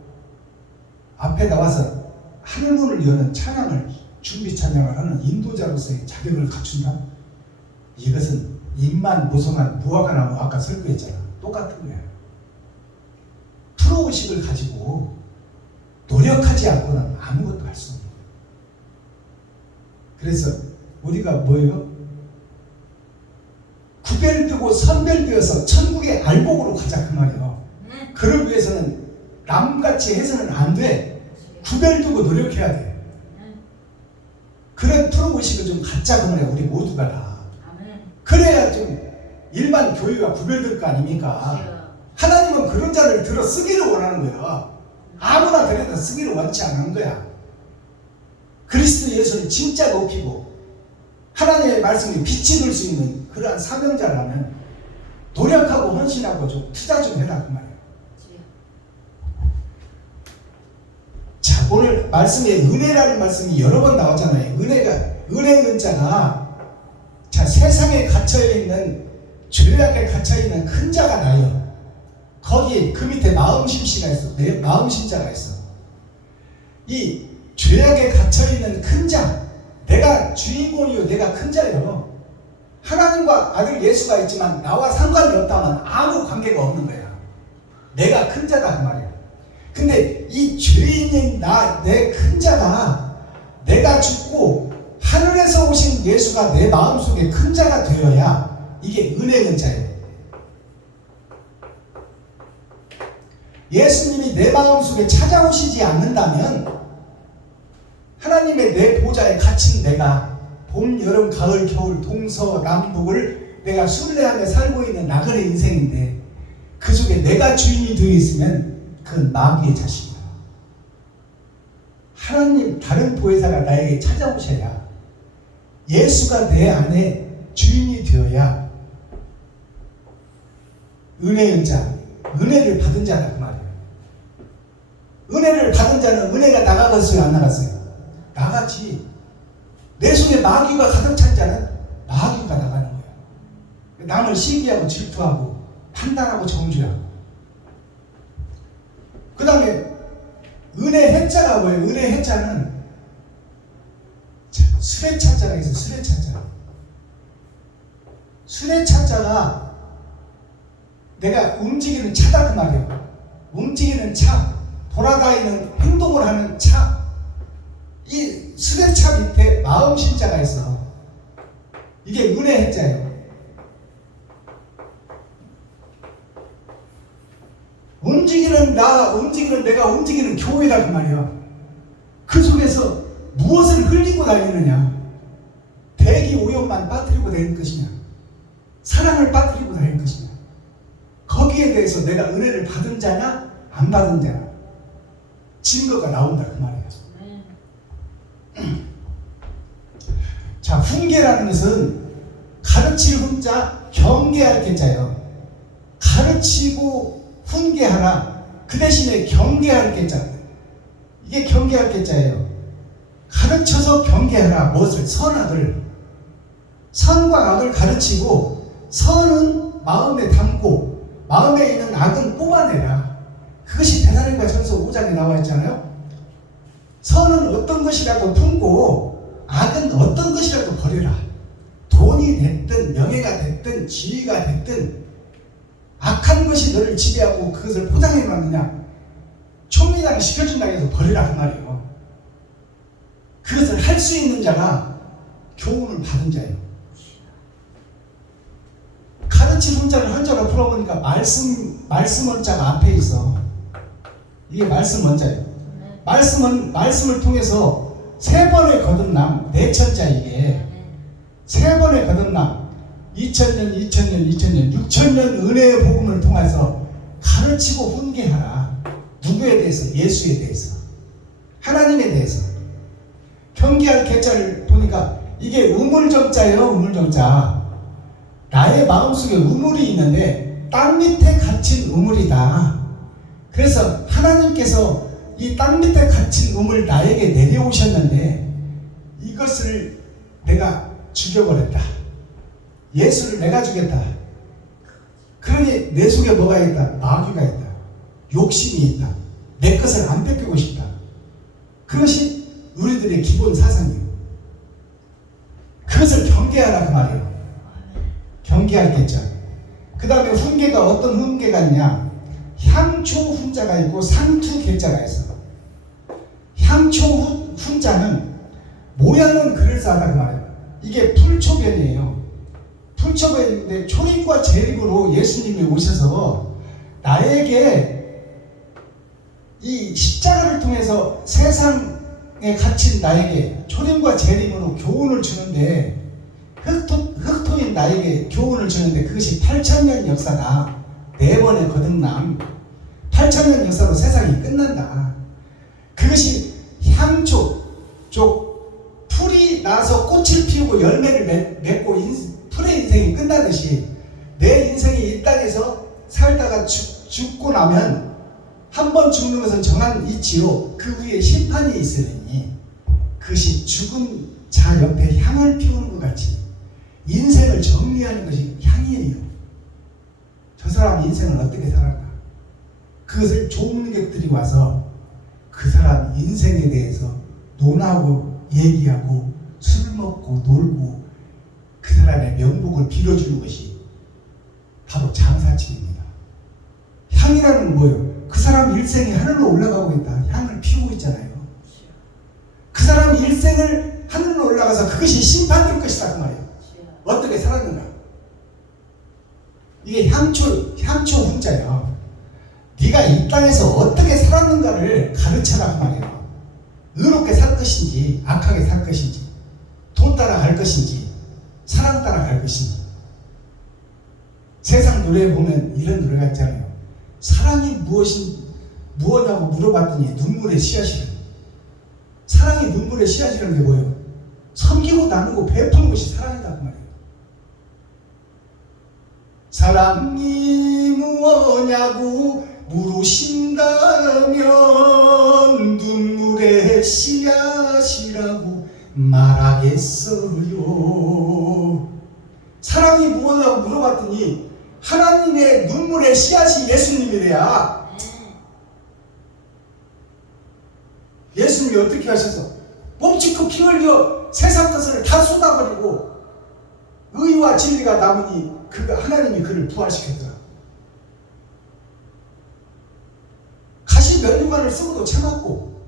앞에 나와서 하늘문을 여는 찬양을, 준비 찬양을 하는 인도자로서의 자격을 갖춘다? 이것은 입만 무성한 무화과 나무, 아까 설교했잖아. 똑같은 거야. 프로의식을 가지고 노력하지 않고는 아무것도 할 수 없는 거야. 그래서 우리가 뭐예요? 구별되고 선별되어서 천국의 알복으로 가자 그 말이에요. 그러기 위해서는 남같이 해서는 안 돼. 구별되고 노력해야 돼. 그런 프로의식을 좀 갖자 그 말이야. 우리 모두가 다. 그래야 좀 일반 교회가 구별될 거 아닙니까? 하나님은 그런 자를 들어 쓰기를 원하는 거예요. 아무나 들여다 쓰기를 원치 않는 거야. 그리스도 예수를 진짜 높이고 하나님의 말씀에 빛이 될 수 있는 그러한 사명자라면 노력하고 헌신하고 좀 투자 좀 해라 그 말이에요. 자, 오늘 말씀에 은혜라는 말씀이 여러 번 나왔잖아요. 은혜 은자가, 자, 세상에 갇혀있는, 죄악에 갇혀있는 큰 자가 나요. 거기 그 밑에 마음심씨가 있어. 내 마음심자가 있어. 이 죄악에 갇혀있는 큰 자, 내가 주인공이요, 내가 큰 자예요. 하나님과 아들 예수가 있지만 나와 상관이 없다면 아무 관계가 없는 거야. 내가 큰 자다 그 말이야. 근데 이 죄인인 내 큰 자가, 내가 죽고 하늘에서 오신 예수가 내 마음속에 큰 자가 되어야 이게 은혜의 자예요. 예수님이 내 마음속에 찾아오시지 않는다면 하나님의 내 보좌에 갇힌 내가 봄, 여름, 가을, 겨울, 동서, 남북을 내가 순례하며 살고 있는 나그네 인생인데 그 속에 내가 주인이 되어 있으면 그건 마귀의 자식이다. 하나님 다른 보혜사가 나에게 찾아오셔야, 예수가 내 안에 주인이 되어야 은혜의 자, 은혜를 받은 자다 그 말이에요. 은혜를 받은 자는 은혜가 나가겠어요, 안 나갔어요? 나갔지. 내 속에 마귀가 가득 찬 자는 마귀가 나가는 거예요. 남을 시기하고 질투하고 판단하고 정죄하고. 그 다음에 은혜 해자가 뭐예요? 은혜 해자는 수레차자가 있어요. 수레차자. 수레차자가 내가 움직이는 차다 그 말이에요. 움직이는 차, 돌아다니는 행동을 하는 차. 이 수레차 밑에 마음심자가 있어. 이게 은혜 해자예요. 움직이는 내가 움직이는 교회다 그 말이야. 그 속에서 무엇을 흘리고 다니느냐? 대기 오염만 빠뜨리고 다니는 것이냐? 사랑을 빠뜨리고 다니는 것이냐? 거기에 대해서 내가 은혜를 받은 자냐 안 받은 자냐 증거가 나온다 그 말이야. 자, 훈계라는 것은 가르칠 훈자, 경계할 계자예요. 가르치고 훈계하라. 그 대신에 경계할 계자. 이게 경계할 계자예요. 가르쳐서 경계하라. 무엇을? 선악을. 선과 악을 가르치고 선은 마음에 담고 마음에 있는 악은 뽑아내라. 그것이 데살로니가 전서 5장에 나와 있잖아요. 선은 어떤 것이라도 품고 악은 어떤 것이라도 버려라. 돈이 됐든 명예가 됐든 지위가 됐든 악한 것이 너를 지배하고 그것을 포장해 놨느냐, 총리장을 시켜준다고 해서 버리라 그 말이에요. 그것을 할 수 있는 자가 교훈을 받은 자예요. 가르칠 훈자를 한자로 풀어보니까 말씀 원자가 앞에 있어. 이게 말씀 원자예요. 말씀을 통해서 세 번의 거듭남, 내천자. 이게 세 번의 거듭남, 2000년, 6000년 은혜의 복음을 통해서 가르치고 훈계하라. 누구에 대해서? 예수에 대해서, 하나님에 대해서. 경계할 개자를 보니까 이게 우물정자예요. 우물정자. 나의 마음속에 우물이 있는데 땅 밑에 갇힌 우물이다. 그래서 하나님께서 이 땅 밑에 갇힌 우물 나에게 내려오셨는데 이것을 내가 죽여버렸다. 예수를 내가 주겠다. 그러니 내 속에 뭐가 있다? 마귀가 있다. 욕심이 있다. 내 것을 안 뺏기고 싶다. 그것이 우리들의 기본 사상이에요. 그것을 경계하라 그 말이에요. 경계할겠죠. 그 다음에 훈계가 어떤 훈계가 있냐? 향초 훈자가 있고 상투 계자가 있어. 향초 훈자는 모양은 그럴싸하다 그 말이에요. 이게 풀초변이에요. 풀초변인데 초림과 재림으로 예수님이 오셔서 나에게 이 십자가를 통해서 세상에 갇힌 나에게 초림과 재림으로 교훈을 주는데 흑토인 나에게 교훈을 주는데 그것이 8,000년 역사다. 4번의 거듭남 8,000년 역사로 세상이 끝난다. 그것이 향초 쪽 풀이 나서 꽃을 피우고 열매를 맺고 풀의 인생이 끝나듯이 내 인생이 이 땅에서 살다가 죽고 나면 한 번 죽는 것은 정한 이치요 그 후에 심판이 있으니 그것이 죽은 자 옆에 향을 피우는 것 같이 인생을 정리하는 것이 향이에요. 저 사람 인생을 어떻게 살았나 그것을 조문객들이 와서 그 사람 인생에 대해서 논하고 얘기하고 술 먹고 놀고 그 사람의 명복을 빌어주는 것이 바로 장사치입니다. 향이라는 건 뭐예요? 그 사람 일생이 하늘로 올라가고 있다. 향을 피우고 있잖아요. 그 사람 일생을 하늘로 올라가서 그것이 심판될 것이다 그 말이에요. 어떻게 살았는가? 이게 향초 훈자예요. 네가 이 땅에서 어떻게 살았는가를 가르쳐라 그 말이에요. 의롭게 살 것인지 악하게 살 것인지 돈 따라 갈 것인지 사랑 따라 갈 것인지. 세상 노래에 보면 이런 노래가 있잖아요. 사랑이 무엇냐고 물어봤더니 눈물의 씨앗이래요. 사랑이 눈물의 씨앗이라는 게 뭐예요? 섬기고 나누고 베푸는 것이 사랑이다 그 말이에요. 사랑이 무엇냐고 물으신다면 눈물의 씨앗이라고 말하겠어요. 사랑이 무엇냐고 물어봤더니 하나님의 눈물의 씨앗이 예수님이래야. 예수님이 어떻게 하셔서 몸짓고 피 흘려 세상 것을 다 쏟아버리고 의와 진리가 남으니 하나님이 그를 부활시켰더라. 가시 몇 년간을 쓰고도 참았고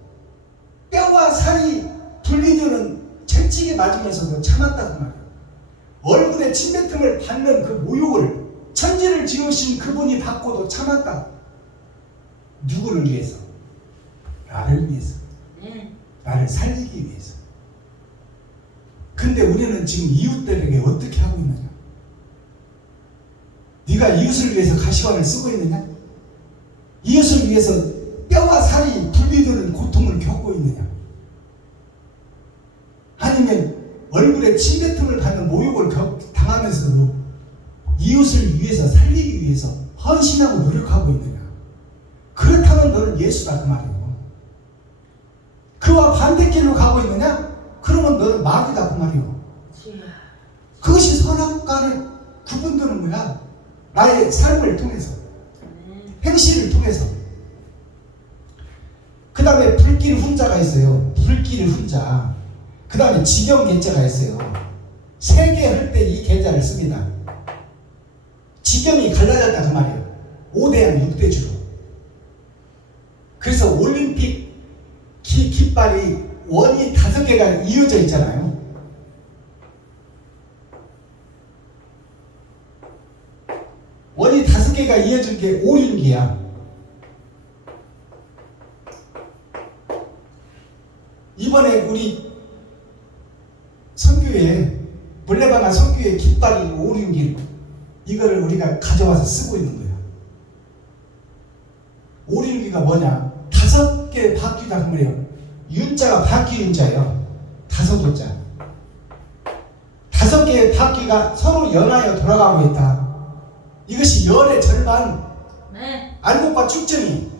뼈와 살이 분리되는 채찍에 맞으면서도 참았다 그 말이에요. 얼굴에 침뱉음을 받는 그 모욕을 천지를 지으신 그분이 받고도 참았다. 누구를 위해서? 나를 위해서. 나를 살리기 위해서. 근데 우리는 지금 이웃들에게 어떻게 하고 있느냐? 네가 이웃을 위해서 가시관을 쓰고 있느냐? 이웃을 위해서 뼈와 살이 분리되는 고통을 겪고 있느냐? 아니면 얼굴에 침뱉음을 받는 모욕을 당하면서도 이웃을 위해서 살리기 위해서 헌신하고 노력하고 있느냐? 그렇다면 너는 예수다 그 말이에요. 그와 반대길로 가고 있느냐? 그러면 너는 마귀다 그 말이에요. 그것이 선악과를 구분되는 거야. 나의 삶을 통해서 행실을 통해서. 그 다음에 불길 훈자가 있어요. 불길 훈자. 그 다음에 지경 계자가 있어요. 3개 할 때 이 계자를 씁니다. 지경이 갈라졌다 그 말이에요. 5대양 6대주로. 그래서 올림픽 깃발이 원이 5개가 이어져 있잖아요. 원이 5개가 이어진 게 오륜기야. 이번에 우리 선교회 물레방아 선교회 깃발이 오륜기 이거를 우리가 가져와서 쓰고 있는 거야. 오륜기가 뭐냐? 5개 바퀴다 그 말이에요. 윤자가 바퀴 윤자예요. 다섯 글자. 다섯 개의 바퀴가 서로 연하여 돌아가고 있다. 이것이 열의 절반. 네. 알곡과 축전이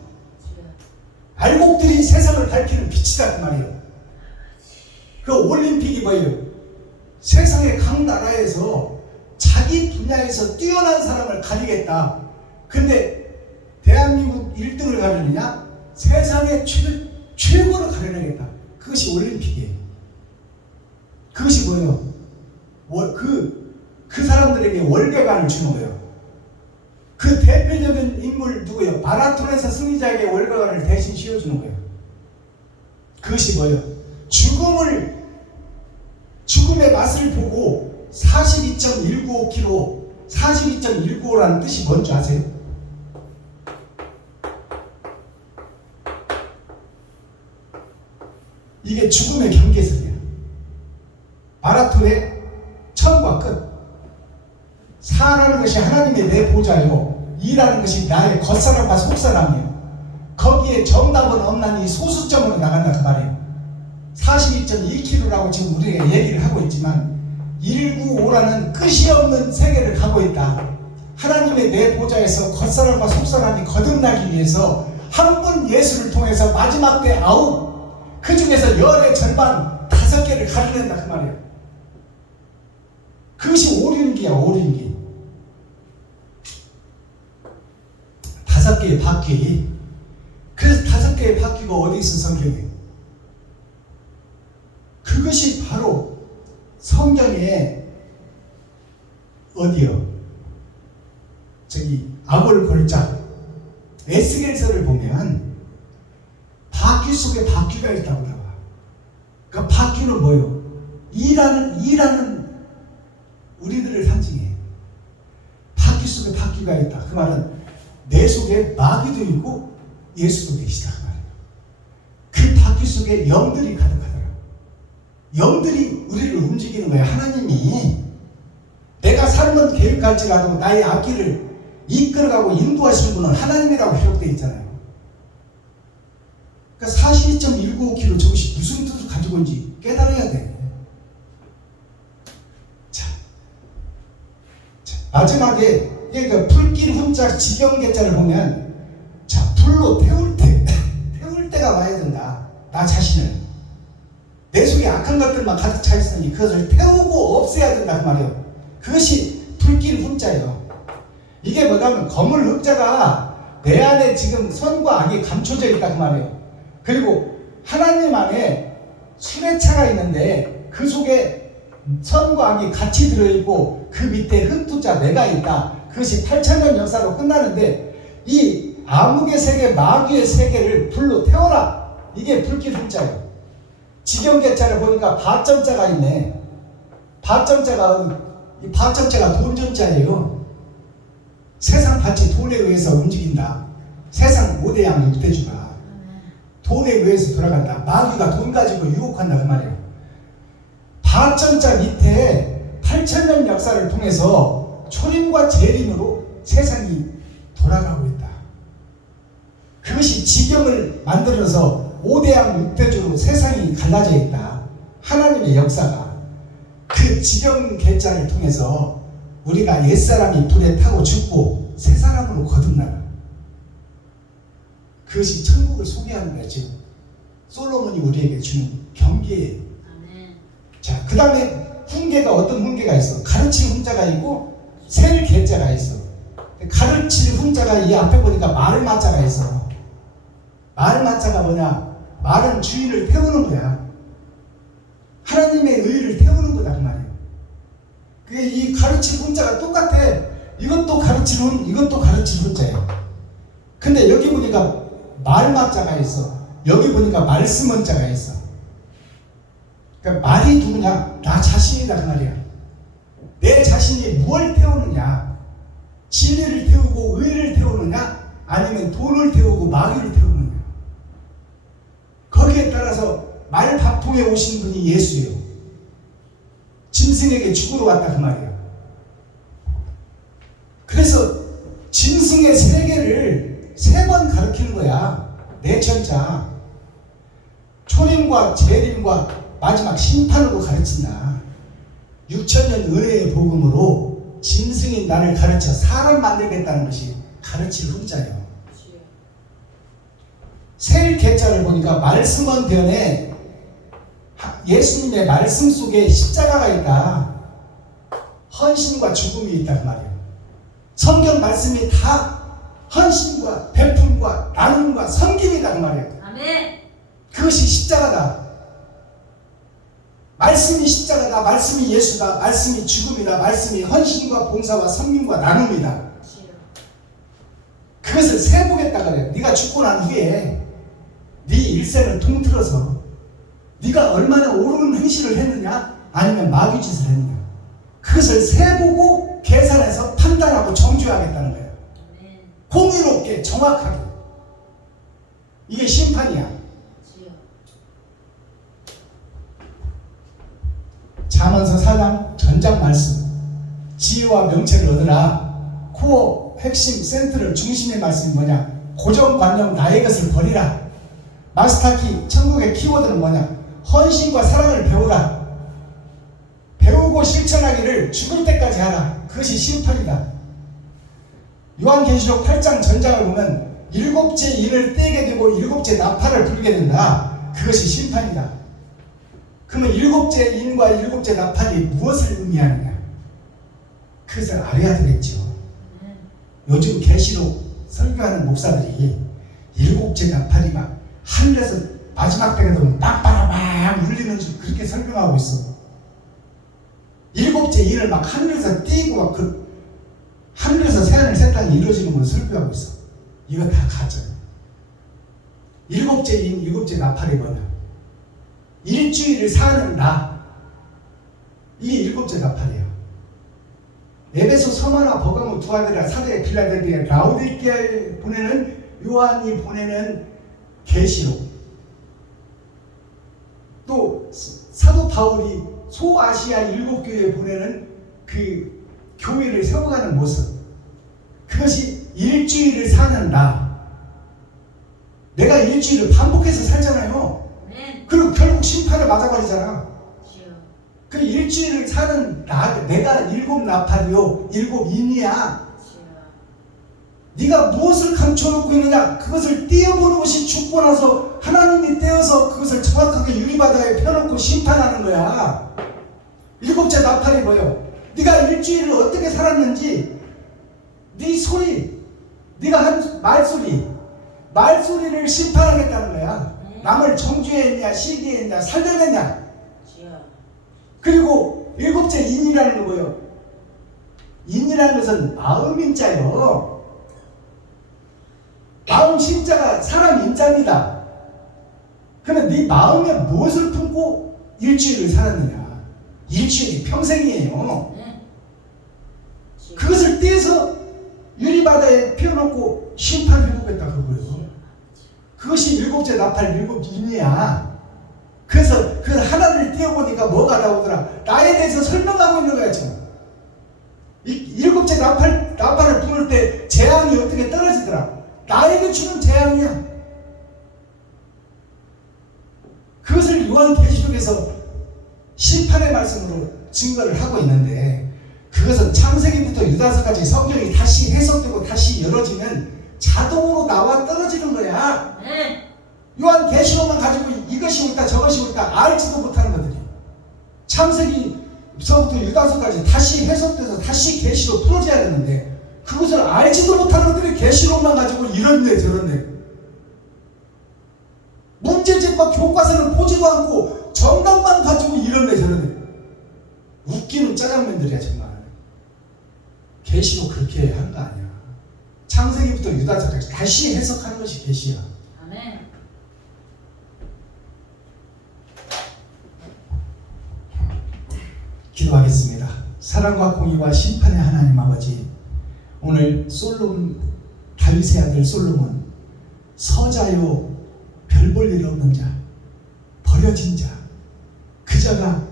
알곡들이 세상을 밝히는 빛이다 그 말이에요. 그 올림픽이 뭐예요? 세상의 각 나라에서 자기 분야에서 뛰어난 사람을 가리겠다. 근데 대한민국 1등을 가리느냐? 세상의 최고를 가려내겠다. 그것이 올림픽이에요. 그것이 뭐예요? 그 사람들에게 월계관을 주는 거예요. 그 대표적인 인물 누구예요? 마라톤에서 승리자에게 월계관을 대신 씌워주는 거예요. 그것이 뭐예요? 죽음의 맛을 보고 42.195km, 42.195라는 뜻이 뭔지 아세요? 이게 죽음의 경계선이야. 마라톤의 처음과 끝. 사라는 것이 하나님의 내 보좌요. 이라는 것이 나의 겉사람과 속사람이에요. 거기에 정답은 없나니 소수점으로 나간다 그 말이에요. 42.2km라고 지금 우리가 얘기를 하고 있지만 195라는 끝이 없는 세계를 가고 있다. 하나님의 내 보좌에서 겉사람과 속사람이 거듭나기 위해서 한 분 예수를 통해서 마지막 때 아웃, 그 중에서 열의 절반 5개를 가려낸다 그 말이에요. 그것이 오륜기야. 오륜기. 5개의 바퀴. 그래서 5개의 바퀴가 어디 있어 성경에? 그것이 바로 성경에 어디요? 저기 아골 골자 에스겔서를 보면 바퀴 속에 바퀴가 있다고 나와. 그 바퀴는 뭐요? 일하는 우리들을 상징해. 바퀴 속에 바퀴가 있다. 그 말은 내 속에 마귀도 있고 예수도 계시다 그 말이에요. 그 바퀴 속에 영들이 가득하더라. 영들이 우리를 움직이는 거야. 하나님이 내가 삶은 계획할지라도 나의 앞길을 이끌어가고 인도하시는 분은 하나님이라고 기록되어 있잖아요. 그러니까 42.195km 저것이 무슨 뜻을 가지고 있는지 깨달아야 돼. 자, 마지막에 그 불길 훈자 지경계자를 보면 자, 불로 태울 때가 와야 된다. 나 자신을. 내 속에 악한 것들만 가득 차 있으니 그것을 태우고 없애야 된다 그 말이에요. 그것이 불길 훈자예요. 이게 뭐냐면 거물 흑자가 내 안에 지금 선과 악이 감춰져 있다 그 말이에요. 그리고 하나님 안에 수레차가 있는데 그 속에 선과 악이 같이 들어있고 그 밑에 흑투자 내가 있다. 그것이 8,000년 역사로 끝나는데 이 암흑의 세계, 마귀의 세계를 불로 태워라. 이게 불길 훈자예요. 지경계자를 보니까 바점자가 있네. 이 바점자가 돈점자예요. 세상 밭이 돈에 의해서 움직인다. 세상 5대양 6대주가 돈에 의해서 돌아간다. 마귀가 돈 가지고 유혹한다 그 말이에요. 바점자 밑에 8,000년 역사를 통해서 초림과 재림으로 세상이 돌아가고 있다. 그것이 지경을 만들어서 5대양 6대주로 세상이 갈라져 있다. 하나님의 역사가 그 지경 계자를 통해서 우리가 옛사람이 불에 타고 죽고 새 사람으로 거듭나가. 그것이 천국을 소개하는 거야. 지금 솔로몬이 우리에게 주는 경계예요. 자, 그 다음에 훈계가 어떤 훈계가 있어? 가르칠 훈자가 있고 셀 계자가 있어. 가르칠 훈자가 이 앞에 보니까 말 마자가 있어. 말 마자가 뭐냐? 말은 주인을 태우는 거야. 하나님의 의를 태우는 거다 그 말이에요. 그게 이 가르칠 훈자가 똑같아. 이것도 가르칠 훈, 이것도 가르칠 훈자예요. 근데 여기 보니까 말 마자가 있어. 여기 보니까 말씀 원자가 있어. 그러니까 말이 누구냐? 나 자신이다 그 말이야. 내 자신이 무엇을 태우느냐? 진리를 태우고 의를 태우느냐? 아니면 돈을 태우고 마귀를 태우느냐? 거기에 따라서 말밥통에 오신 분이 예수예요. 짐승에게 죽으러 왔다 그 말이야. 그래서 짐승의 세계를 3번 가르치는 거야. 내천자 초림과 재림과 마지막 심판으로 가르친다. 6천년 은혜의 복음으로 짐승인 나를 가르쳐 사람 만들겠다는 것이 가르칠 훈자예요. 셀 개자를 보니까 말씀원 변에 예수님의 말씀 속에 십자가가 있다. 헌신과 죽음이 있다 그 말이에요. 성경 말씀이 다 헌신과 베품과 나눔과 섬김이다 그 말이에요. 아멘. 그것이 십자가다. 말씀이 십자가다. 말씀이 예수다. 말씀이 죽음이다. 말씀이 헌신과 봉사와 섬김과 나눔이다. 그것을 세보겠다 그래요. 네가 죽고 난 후에 네 일생을 통틀어서 네가 얼마나 옳은 행실을 했느냐 아니면 마귀짓을 했느냐 그것을 세보고 계산해서 판단하고 정죄하겠다는 거예요. 공의롭게 정확하게. 이게 심판이야. 잠언서 4장 전장 말씀 지혜와 명체를 얻으라. 코어 핵심 센트럴 중심의 말씀이 뭐냐? 고정관념 나의 것을 버리라. 마스터키 천국의 키워드는 뭐냐? 헌신과 사랑을 배우라. 배우고 실천하기를 죽을 때까지 하라. 그것이 심판이다. 요한계시록 8장 전장을 보면 일곱째 인을 떼게 되고 일곱째 나팔을 불게 된다. 그것이 심판이다. 그러면 일곱째 인과 일곱째 나팔이 무엇을 의미하느냐? 그것을 알아야 되겠죠. 요즘 계시록 설교하는 목사들이 일곱째 나팔이 막 하늘에서 마지막 때가 되면 빵빵빵 울리는 줄 그렇게 설명하고 있어. 일곱째 인을 막 하늘에서 띄고 막 하늘에서 새하늘 새 땅이 이루어지는 걸 설교하고 있어. 이거 다 가짜야. 일곱째 인, 일곱째 나팔이 뭐냐? 일주일을 사는 나. 이게 일곱째 나팔이에요. 에베소, 서머나, 버가모, 두아드라, 사대, 빌라델비아, 라오디게아에 보내는 요한이 보내는 계시록. 또 사도 바울이 소아시아 일곱 교회에 보내는 그 교회를 세워가는 모습. 그것이 일주일을 사는 나. 내가 일주일을 반복해서 살잖아요. 그리고 결국 심판을 맞아버리잖아. 그 일주일을 사는 나, 내가 일곱 나팔이요 일곱 인이야. 네가 무엇을 감춰놓고 있느냐? 그것을 띄어보는 것이 죽고 나서 하나님이 떼어서 그것을 정확하게 유리바다에 펴놓고 심판하는 거야. 일곱째 나팔이 뭐예요? 네가 일주일을 어떻게 살았는지 네 소리, 네가 한 말소리를 심판하겠다는 거야. 남을 정죄했냐, 시기했냐, 살려냈냐. 그리고 일곱째 인이라는 거 뭐예요? 인이라는 것은 마음 인자예요. 마음 신자가 사람 인자입니다. 그런데 네 마음에 무엇을 품고 일주일을 살았느냐? 일주일이 평생이에요. 그것을 떼서 유리바다에 피워놓고 심판해보겠다 그거예요. 그것이 일곱째 나팔 일곱 인이야. 그래서 그 하나를 띄워보니까 뭐가 나오더라? 나에 대해서 설명하고 있는 거야 지금. 일곱째 나팔을 부를 때 재앙이 어떻게 떨어지더라? 나에게 주는 재앙이야. 그것을 요한계시록에서 심판의 말씀으로 증거를 하고 있는데 그것은 창세기부터 유다서까지 성경이 다시 해석되고 다시 열어지면 자동으로 나와 떨어지는 거야. 요한계시록만 가지고 이것이 옳다 저것이 옳다 알지도 못하는 것들이 창세기서부터 유다서까지 다시 해석돼서 다시 계시로 풀어져야 되는데 그것을 알지도 못하는 것들이 계시록만 가지고 이런데 저런데 문제집과 교과서는 보지도 않고 정답만 가지고 이런데 저런데 웃기는 짜장면들이야 정말. 계시록 그렇게 하는 거 아니야. 창세기부터 유다서까지 다시 해석하는 것이 계시야. 아멘. 기도하겠습니다. 사랑과 공의와 심판의 하나님 아버지, 오늘 다윗의 아들 솔로몬, 서자요 별 볼 일 없는 자, 버려진 자, 그자가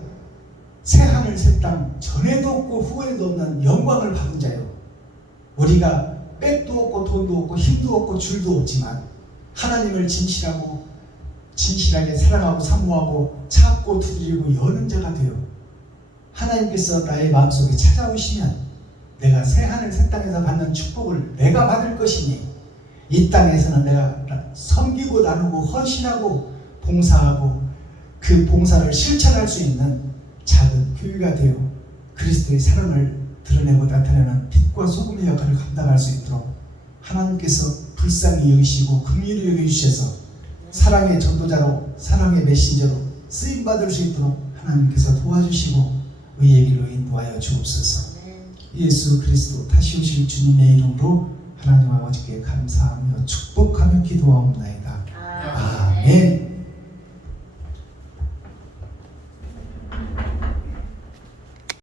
새하늘 새 땅 전에도 없고 후에도 없는 영광을 받은 자요. 우리가 백도 없고 돈도 없고 힘도 없고 줄도 없지만 하나님을 진실하고 진실하게 사랑하고 사모하고 찾고 두드리고 여는 자가 되어 하나님께서 나의 마음속에 찾아오시면 내가 새하늘 새 땅에서 받는 축복을 내가 받을 것이니 이 땅에서는 내가 섬기고 나누고 헌신하고 봉사하고 그 봉사를 실천할 수 있는 작은 교회가 되어 그리스도의 사랑을 드러내고 나타내는 빛과 소금의 역할을 감당할 수 있도록 하나님께서 불쌍히 여기시고 긍휼히 여겨주셔서 사랑의 전도자로 사랑의 메신저로 쓰임받을 수 있도록 하나님께서 도와주시고 의의 길로 인도하여 주옵소서. 예수 그리스도 다시 오실 주님의 이름으로 하나님 아버지께 감사하며 축복하며 기도하옵나이다. 아멘.